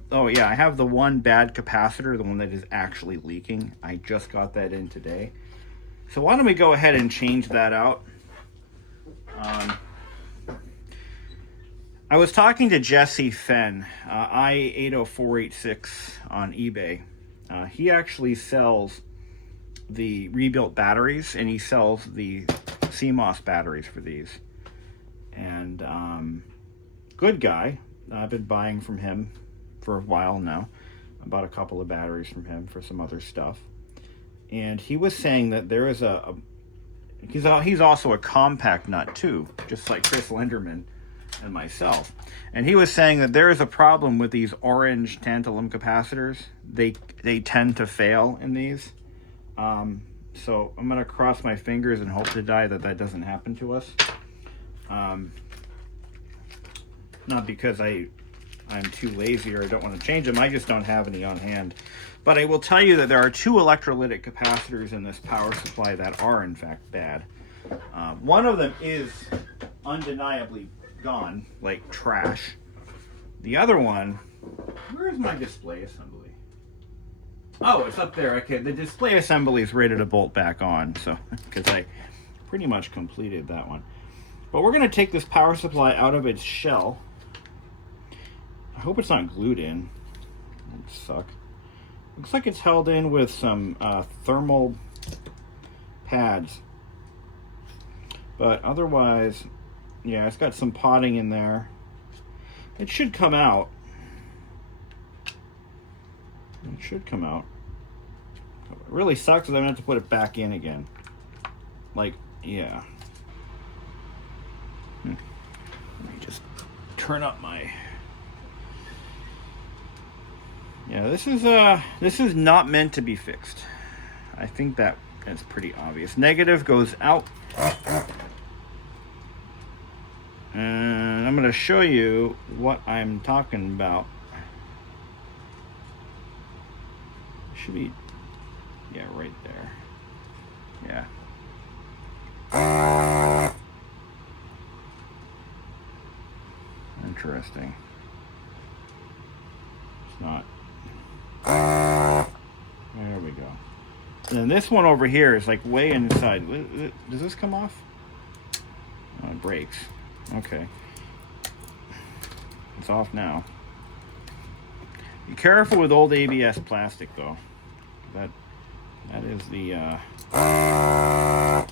the one bad capacitor, the one that is actually leaking. I just got that in today. So why don't we go ahead and change that out. I was talking to Jesse Fenn, I80486 on eBay. He actually sells the rebuilt batteries, and he sells the CMOS batteries for these. And good guy. I've been buying from him for a while now. I bought a couple of batteries from him for some other stuff. And he was saying that there is he's also a Compaq nut too, just like Chris Linderman and myself. And he was saying that there is a problem with these orange tantalum capacitors. They tend to fail in these. So I'm going to cross my fingers and hope to die that doesn't happen to us. Not because I'm too lazy or I don't want to change them. I just don't have any on hand. But I will tell you that there are 2 electrolytic capacitors in this power supply that are in fact bad. One of them is undeniably gone, like trash. The other one, where is my display assembly? Oh, it's up there. Okay, the display assembly is ready to bolt back on, so because I pretty much completed that one. But we're going to take this power supply out of its shell. I hope it's not glued in. That would suck. Looks like it's held in with some thermal pads. But otherwise, yeah, it's got some potting in there. It should come out. It should come out. It really sucks because I'm going to have to put it back in again. Like, yeah. Let me just turn up my... Yeah, this is not meant to be fixed. I think that is pretty obvious. Negative goes out. And I'm going to show you what I'm talking about. Should be, yeah, right there. Yeah. Interesting. It's not. There we go. And then this one over here is like way inside. Does this come off? Oh, it breaks. Okay. It's off now. Be careful with old ABS plastic though. That is the it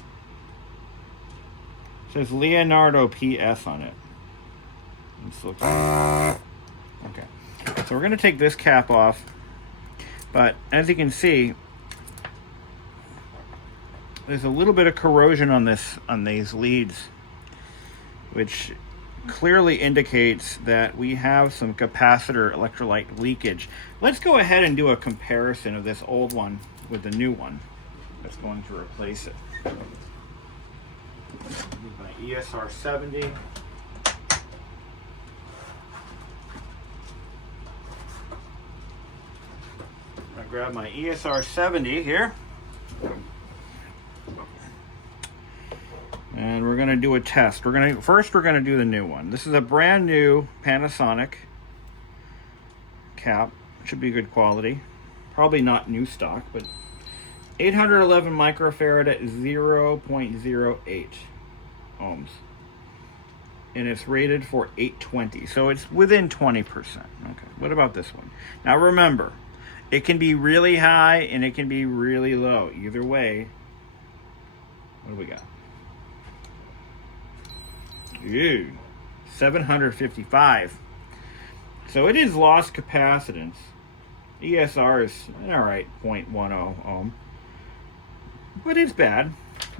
says Leonardo PS on it. This looks okay. So we're gonna take this cap off, but as you can see, there's a little bit of corrosion on these leads, which clearly indicates that we have some capacitor electrolyte leakage. Let's go ahead and do a comparison of this old one with the new one that's going to replace it. My ESR 70. I grab my ESR 70 here. And we're going to do a test. First we're going to do the new one. This is a brand new Panasonic cap. Should be good quality. Probably not new stock, but 811 microfarad at 0.08 ohms. And it's rated for 820. So it's within 20%. Okay, what about this one? Now remember, it can be really high and it can be really low. Either way, what do we got? Ew, 755. So it is lost capacitance. ESR is all right, 0.10 ohm. But it's bad.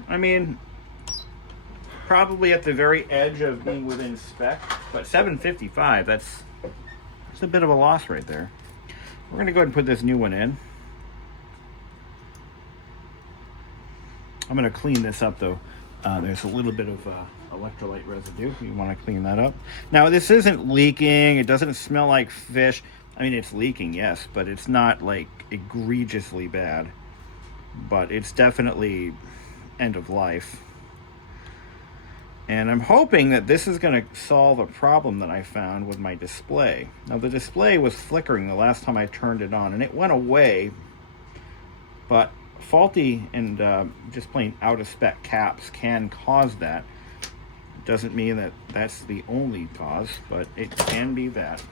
I mean, probably at the very edge of being within spec. But 755, that's a bit of a loss right there. We're going to go ahead and put this new one in. I'm going to clean this up though. There's a little bit of electrolyte residue. You want to clean that up. Now this isn't leaking. It doesn't smell like fish. I mean, it's leaking, yes, but it's not like egregiously bad. But it's definitely end of life. And I'm hoping that this is going to solve a problem that I found with my display. Now the display was flickering the last time I turned it on, and it went away. But faulty and just plain out of spec caps can cause that. Doesn't mean that that's the only cause, but it can be that.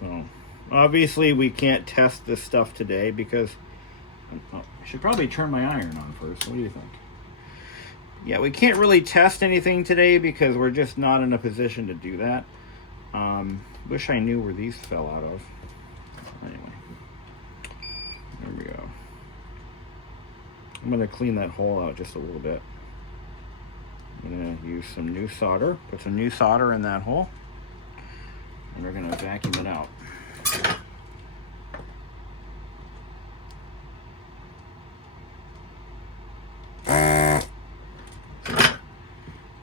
So obviously we can't test this stuff today because I should probably turn my iron on first. What do you think? Yeah, we can't really test anything today because we're just not in a position to do that. Wish I knew where these fell out of. Anyway, there we go. I'm going to clean that hole out just a little bit. I'm going to use some new solder, put some new solder in that hole, and we're going to vacuum it out.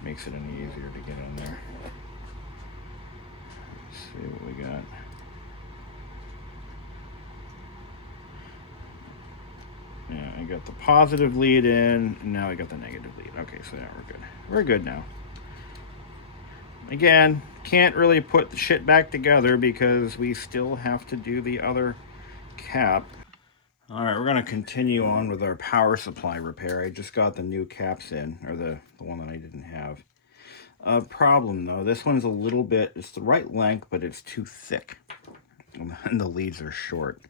Makes it any easier to get in there. Let's see what we got. Yeah, I got the positive lead in, and now I got the negative lead. Okay, so now we're good. We're good now. Again, can't really put the shit back together because we still have to do the other cap. All right, we're going to continue on with our power supply repair. I just got the new caps in, or the one that I didn't have. Problem though, this one's a little bit, it's the right length, but it's too thick. And the leads are short.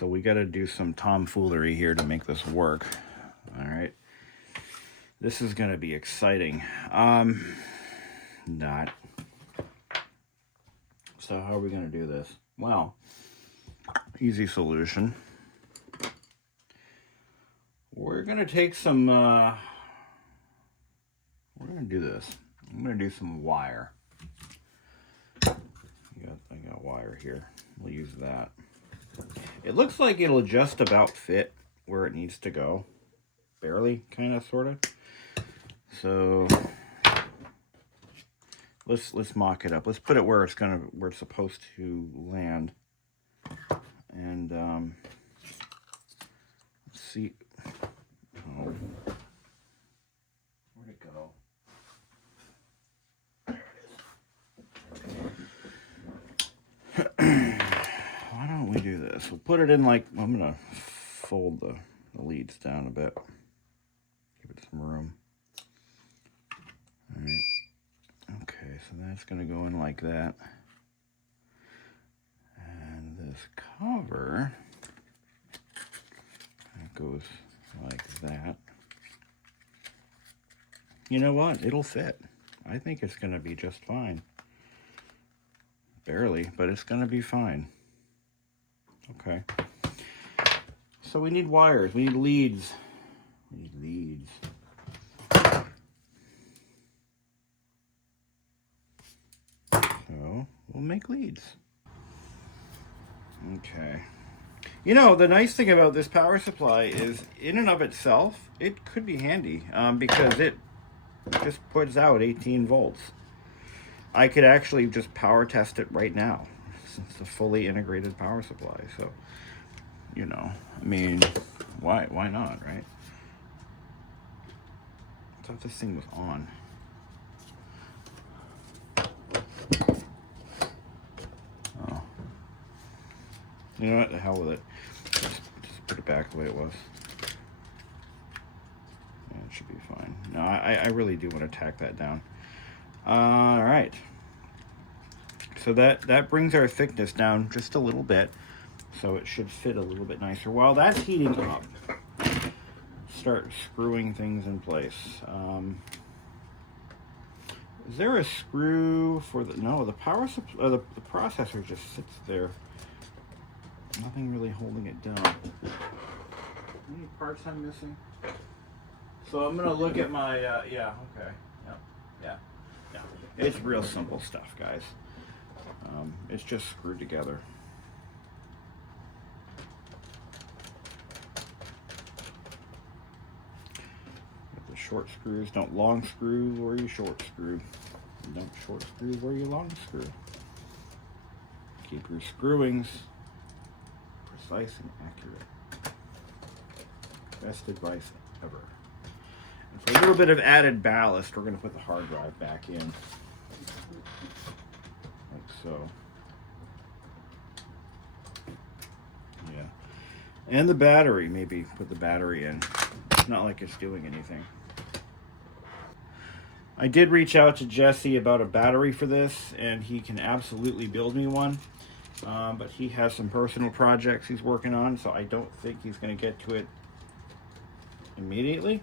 So we got to do some tomfoolery here to make this work. All right. This is going to be exciting. Not. So how are we going to do this? Well, easy solution. We're going to take some, we're going to do this. I'm going to do some wire. I got wire here. We'll use that. It looks like it'll just about fit where it needs to go. Barely, kind of, sort of. So let's mock it up. Let's put it where it's supposed to land. And let's see. Oh. Where'd it go? There it is. Why don't we do this? We'll put it in like, I'm going to fold the leads down a bit. Give it some room. All right. Okay, so that's going to go in like that. And this cover, that goes like that. You know what? It'll fit. I think it's going to be just fine. Barely, but it's going to be fine. Okay. So we need wires. We need leads. We need leads. So we'll make leads. Okay. You know, the nice thing about this power supply is, in and of itself, it could be handy because it just puts out 18 volts. I could actually just power test it right now. It's a fully integrated power supply. So, you know, I mean, why not, right? I thought this thing was on. Oh. You know what? The hell with it. Just put it back the way it was. Yeah, it should be fine. No, I really do want to tack that down. All right. So that brings our thickness down just a little bit. So it should fit a little bit nicer. While that's heating up, start screwing things in place. Is there a screw for the, no, the power supply, the processor just sits there. Nothing really holding it down. Any parts I'm missing? So I'm gonna look at my, yeah, okay, yeah. It's real simple stuff, guys. It's just screwed together. With the short screws, don't long screw where you short screw. Don't short screw where you long screw. Keep your screwings precise and accurate. Best advice ever. And for a little bit of added ballast, we're going to put the hard drive back in. Like so. Yeah. And the battery, maybe put the battery in. It's not like it's doing anything. I did reach out to Jesse about a battery for this, and he can absolutely build me one. But he has some personal projects he's working on, so I don't think he's going to get to it immediately.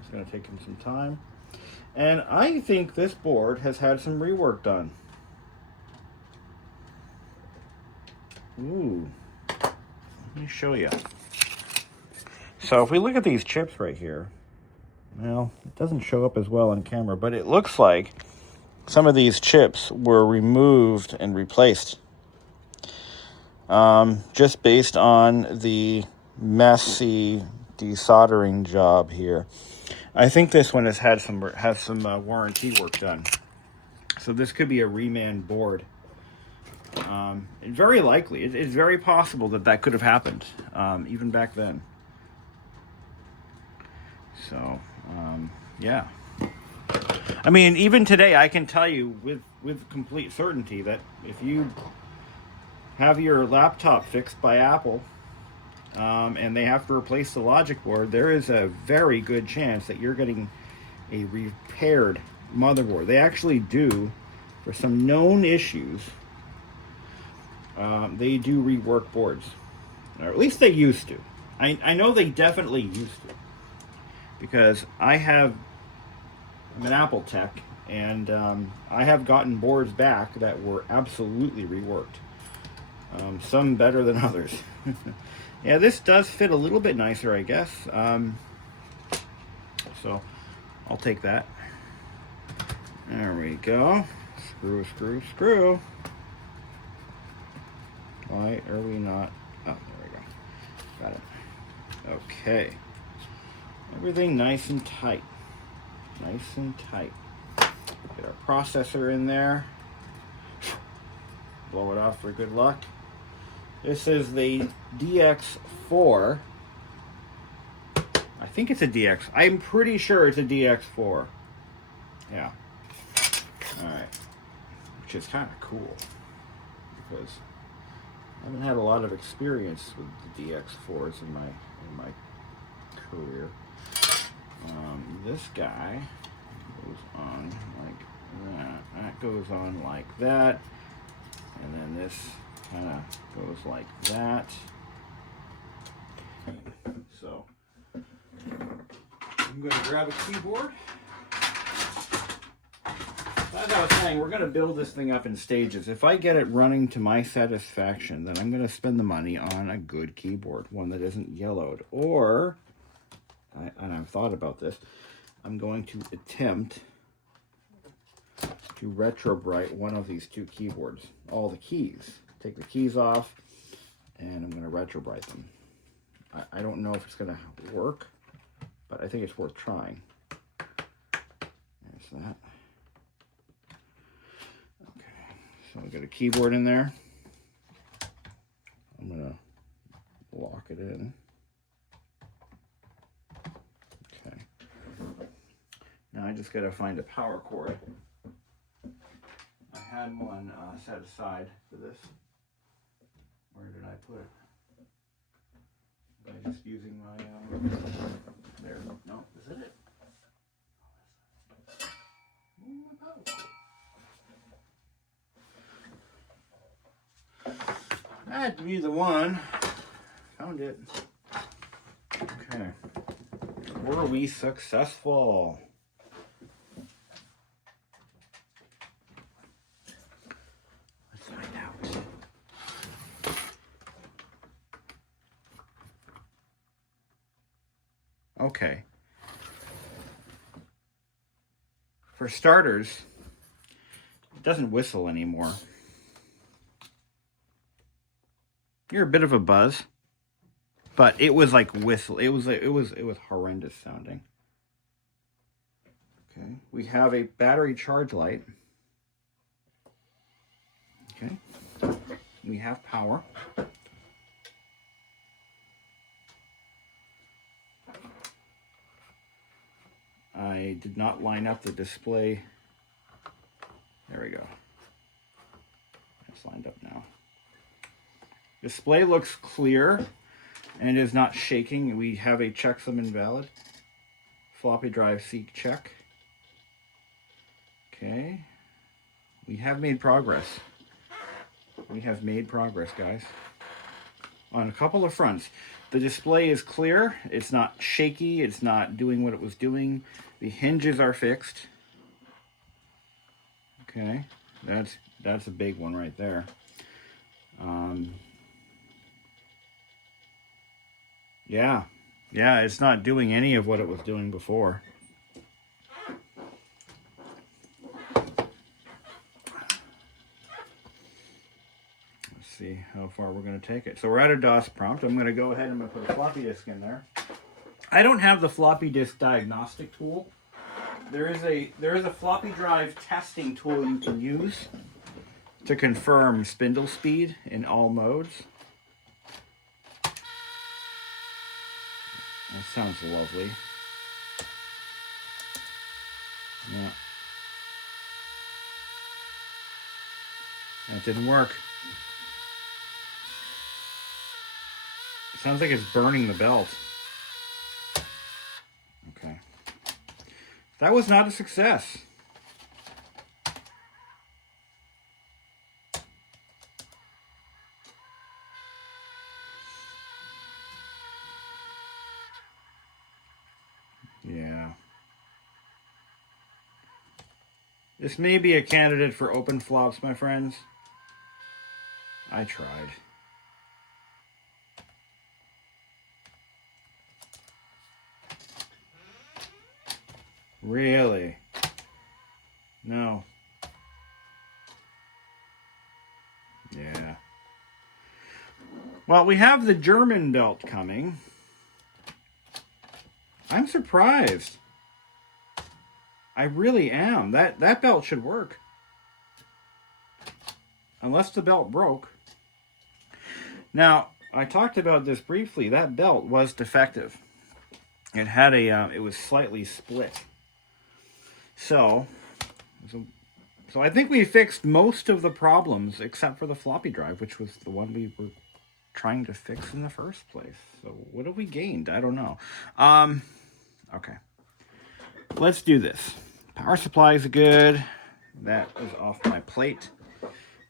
It's going to take him some time. And I think this board has had some rework done. Ooh. Let me show you. So if we look at these chips right here, well, it doesn't show up as well on camera, but it looks like some of these chips were removed and replaced. Just based on the messy desoldering job here. I think this one has some warranty work done. So this could be a reman board. Very likely. It's very possible that could have happened, even back then. So, yeah. I mean, even today, I can tell you with complete certainty that if you have your laptop fixed by Apple, and they have to replace the logic board, there is a very good chance that you're getting a repaired motherboard. They actually do, for some known issues, they do rework boards. Or at least they used to. I know they definitely used to. Because I'm an Apple tech, and I have gotten boards back that were absolutely reworked. Some better than others. Yeah, this does fit a little bit nicer, I guess. So I'll take that. There we go. Screw, screw, screw. Why are we not? Oh, there we go. Got it. Okay. Everything nice and tight. Nice and tight. Get our processor in there. Blow it off for good luck. This is the DX4. I think it's a DX. I'm pretty sure it's a DX4. Yeah. Alright. Which is kind of cool. Because I haven't had a lot of experience with the DX4s in my career. This guy goes on like that. That goes on like that. And then this kind of goes like that. So I'm going to grab a keyboard. As I was saying, we're going to build this thing up in stages. If I get it running to my satisfaction, then I'm going to spend the money on a good keyboard, one that isn't yellowed. Or, and I've thought about this, I'm going to attempt to retrobrite one of these two keyboards. All the keys. Take the keys off, and I'm going to retrobrite them. I don't know if it's going to work, but I think it's worth trying. There's that. Okay, so I've got a keyboard in there. I'm going to lock it in. Okay. Now I just got to find a power cord. I had one set aside for this. Where did I put it? Am I just using my, there, no, is it? That had to be the one. Found it. Okay. Were we successful? Let's find out. Okay. For starters, it doesn't whistle anymore. You're a bit of a buzz, but it was like whistle. It was horrendous sounding. Okay, we have a battery charge light. Okay, we have power. I did not line up the display. There we go. It's lined up now. Display looks clear and is not shaking. We have a checksum invalid. Floppy drive seek check. Okay. We have made progress. We have made progress, guys. On a couple of fronts. The display is clear. It's not shaky. It's not doing what it was doing. The hinges are fixed. Okay. That's a big one right there. Yeah. Yeah, it's not doing any of what it was doing before. See how far we're going to take it. So we're at a DOS prompt. I'm going to go ahead and I'm going to put a floppy disk in there. I don't have the floppy disk diagnostic tool. There is a floppy drive testing tool you can use to confirm spindle speed in all modes. That sounds lovely. Yeah. That didn't work. Sounds like it's burning the belt. Okay. That was not a success. Yeah. This may be a candidate for open flops, my friends. I tried. Really? No. Yeah. Well, we have the German belt coming. I'm surprised. I really am. That belt should work. Unless the belt broke. Now, I talked about this briefly. That belt was defective. It had it was slightly split. So I think we fixed most of the problems except for the floppy drive, which was the one we were trying to fix in the first place. So what have we gained? I don't know. Okay. Let's do this. Power supply is good. That is off my plate.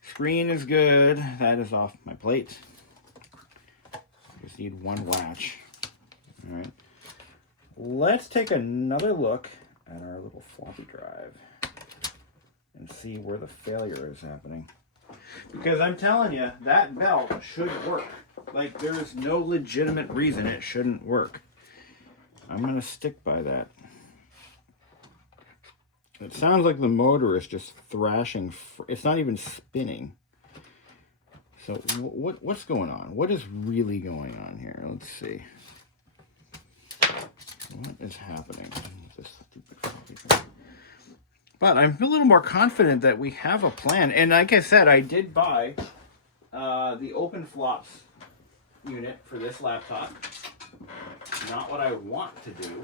Screen is good. That is off my plate. Just need one latch. All right. Let's take another look at our little floppy drive and see where the failure is happening. Because I'm telling you, that belt should work. Like, there is no legitimate reason it shouldn't work. I'm going to stick by that. It sounds like the motor is just thrashing. It's not even spinning. So what's going on? What is really going on here? Let's see. What is happening with this stupid floppy drive? But I'm a little more confident that we have a plan. And like I said, I did buy the open flops unit for this laptop. Not what I want to do,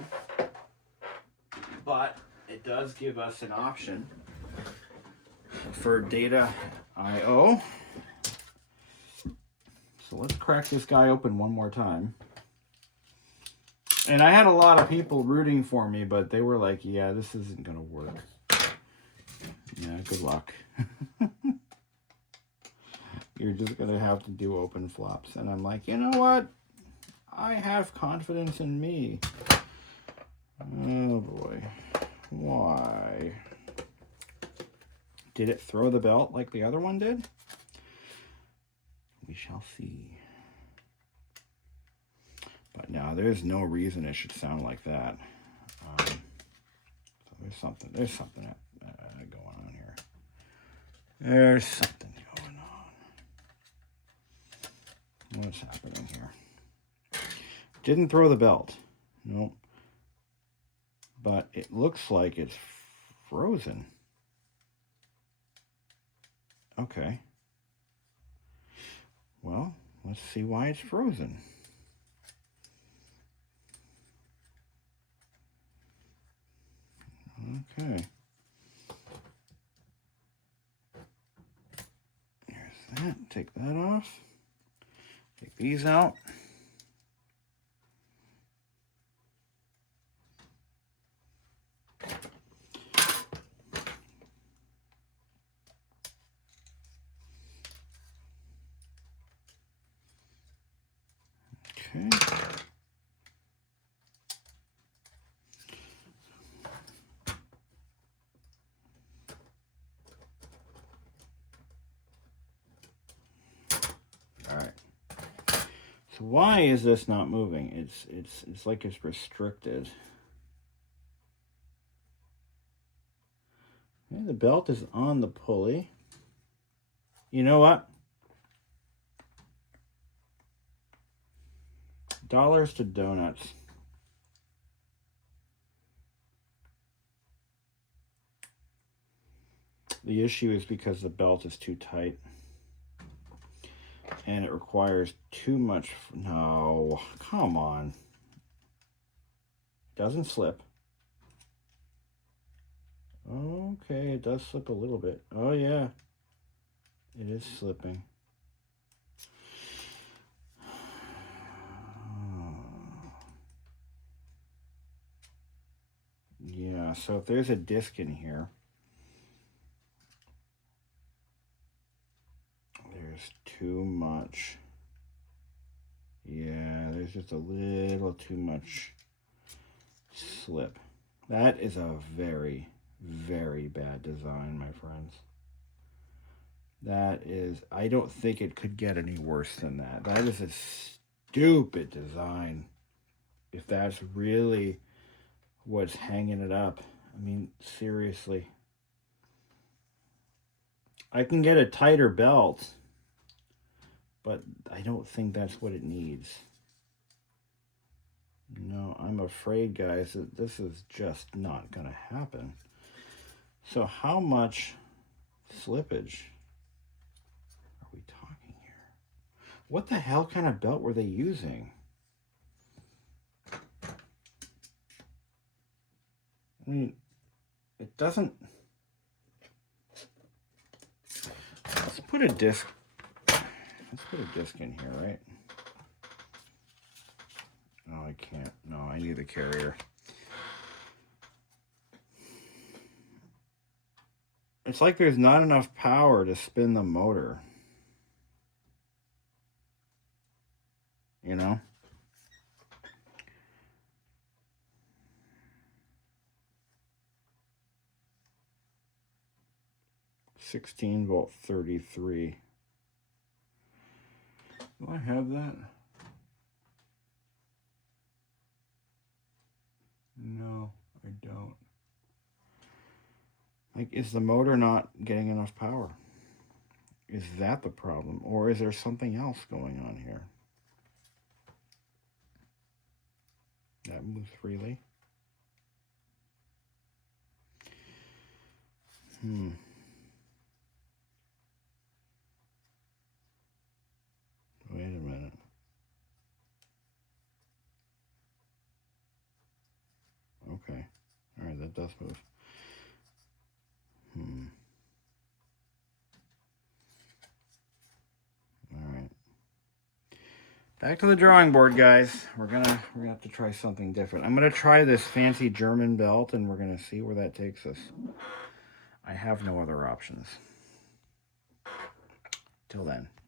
but it does give us an option for data I/O. So let's crack this guy open one more time. And I had a lot of people rooting for me, but they were like, yeah, this isn't going to work. Yeah, good luck. You're just going to have to do open flops. And I'm like, you know what? I have confidence in me. Oh, boy. Why? Did it throw the belt like the other one did? We shall see. But now there's no reason it should sound like that. So there's something going on here. There's something going on. What's happening here? Didn't throw the belt. Nope. But it looks like it's frozen. Okay. Well, let's see why it's frozen. Okay. There's that. Take that off. Take these out. Okay. All right. So why is this not moving? It's like it's restricted. Okay, the belt is on the pulley. You know what? Dollars to donuts. The issue is because the belt is too tight. And it requires too much. No, come on. Doesn't slip. Okay, it does slip a little bit. Oh, yeah. It is slipping. Yeah, so if there's a disc in here, there's too much. Yeah, there's just a little too much slip. That is a very, very bad design, my friends. That is, I don't think it could get any worse than that. That is a stupid design. If that's really what's hanging it up. I mean, seriously. I can get a tighter belt, but I don't think that's what it needs. No, I'm afraid, guys, that this is just not going to happen. So how much slippage are we talking here? What the hell kind of belt were they using? I mean, it doesn't... Let's put a disc in here, right? No, I can't. No, I need the carrier. It's like there's not enough power to spin the motor. You know? $16-volt 33. Do I have that? No, I don't. Like, is the motor not getting enough power? Is that the problem? Or is there something else going on here? That moves freely. Wait a minute. Okay. All right, that does move. All right. Back to the drawing board, guys. We're gonna have to try something different. I'm gonna try this fancy German belt, and we're gonna see where that takes us. I have no other options. Till then.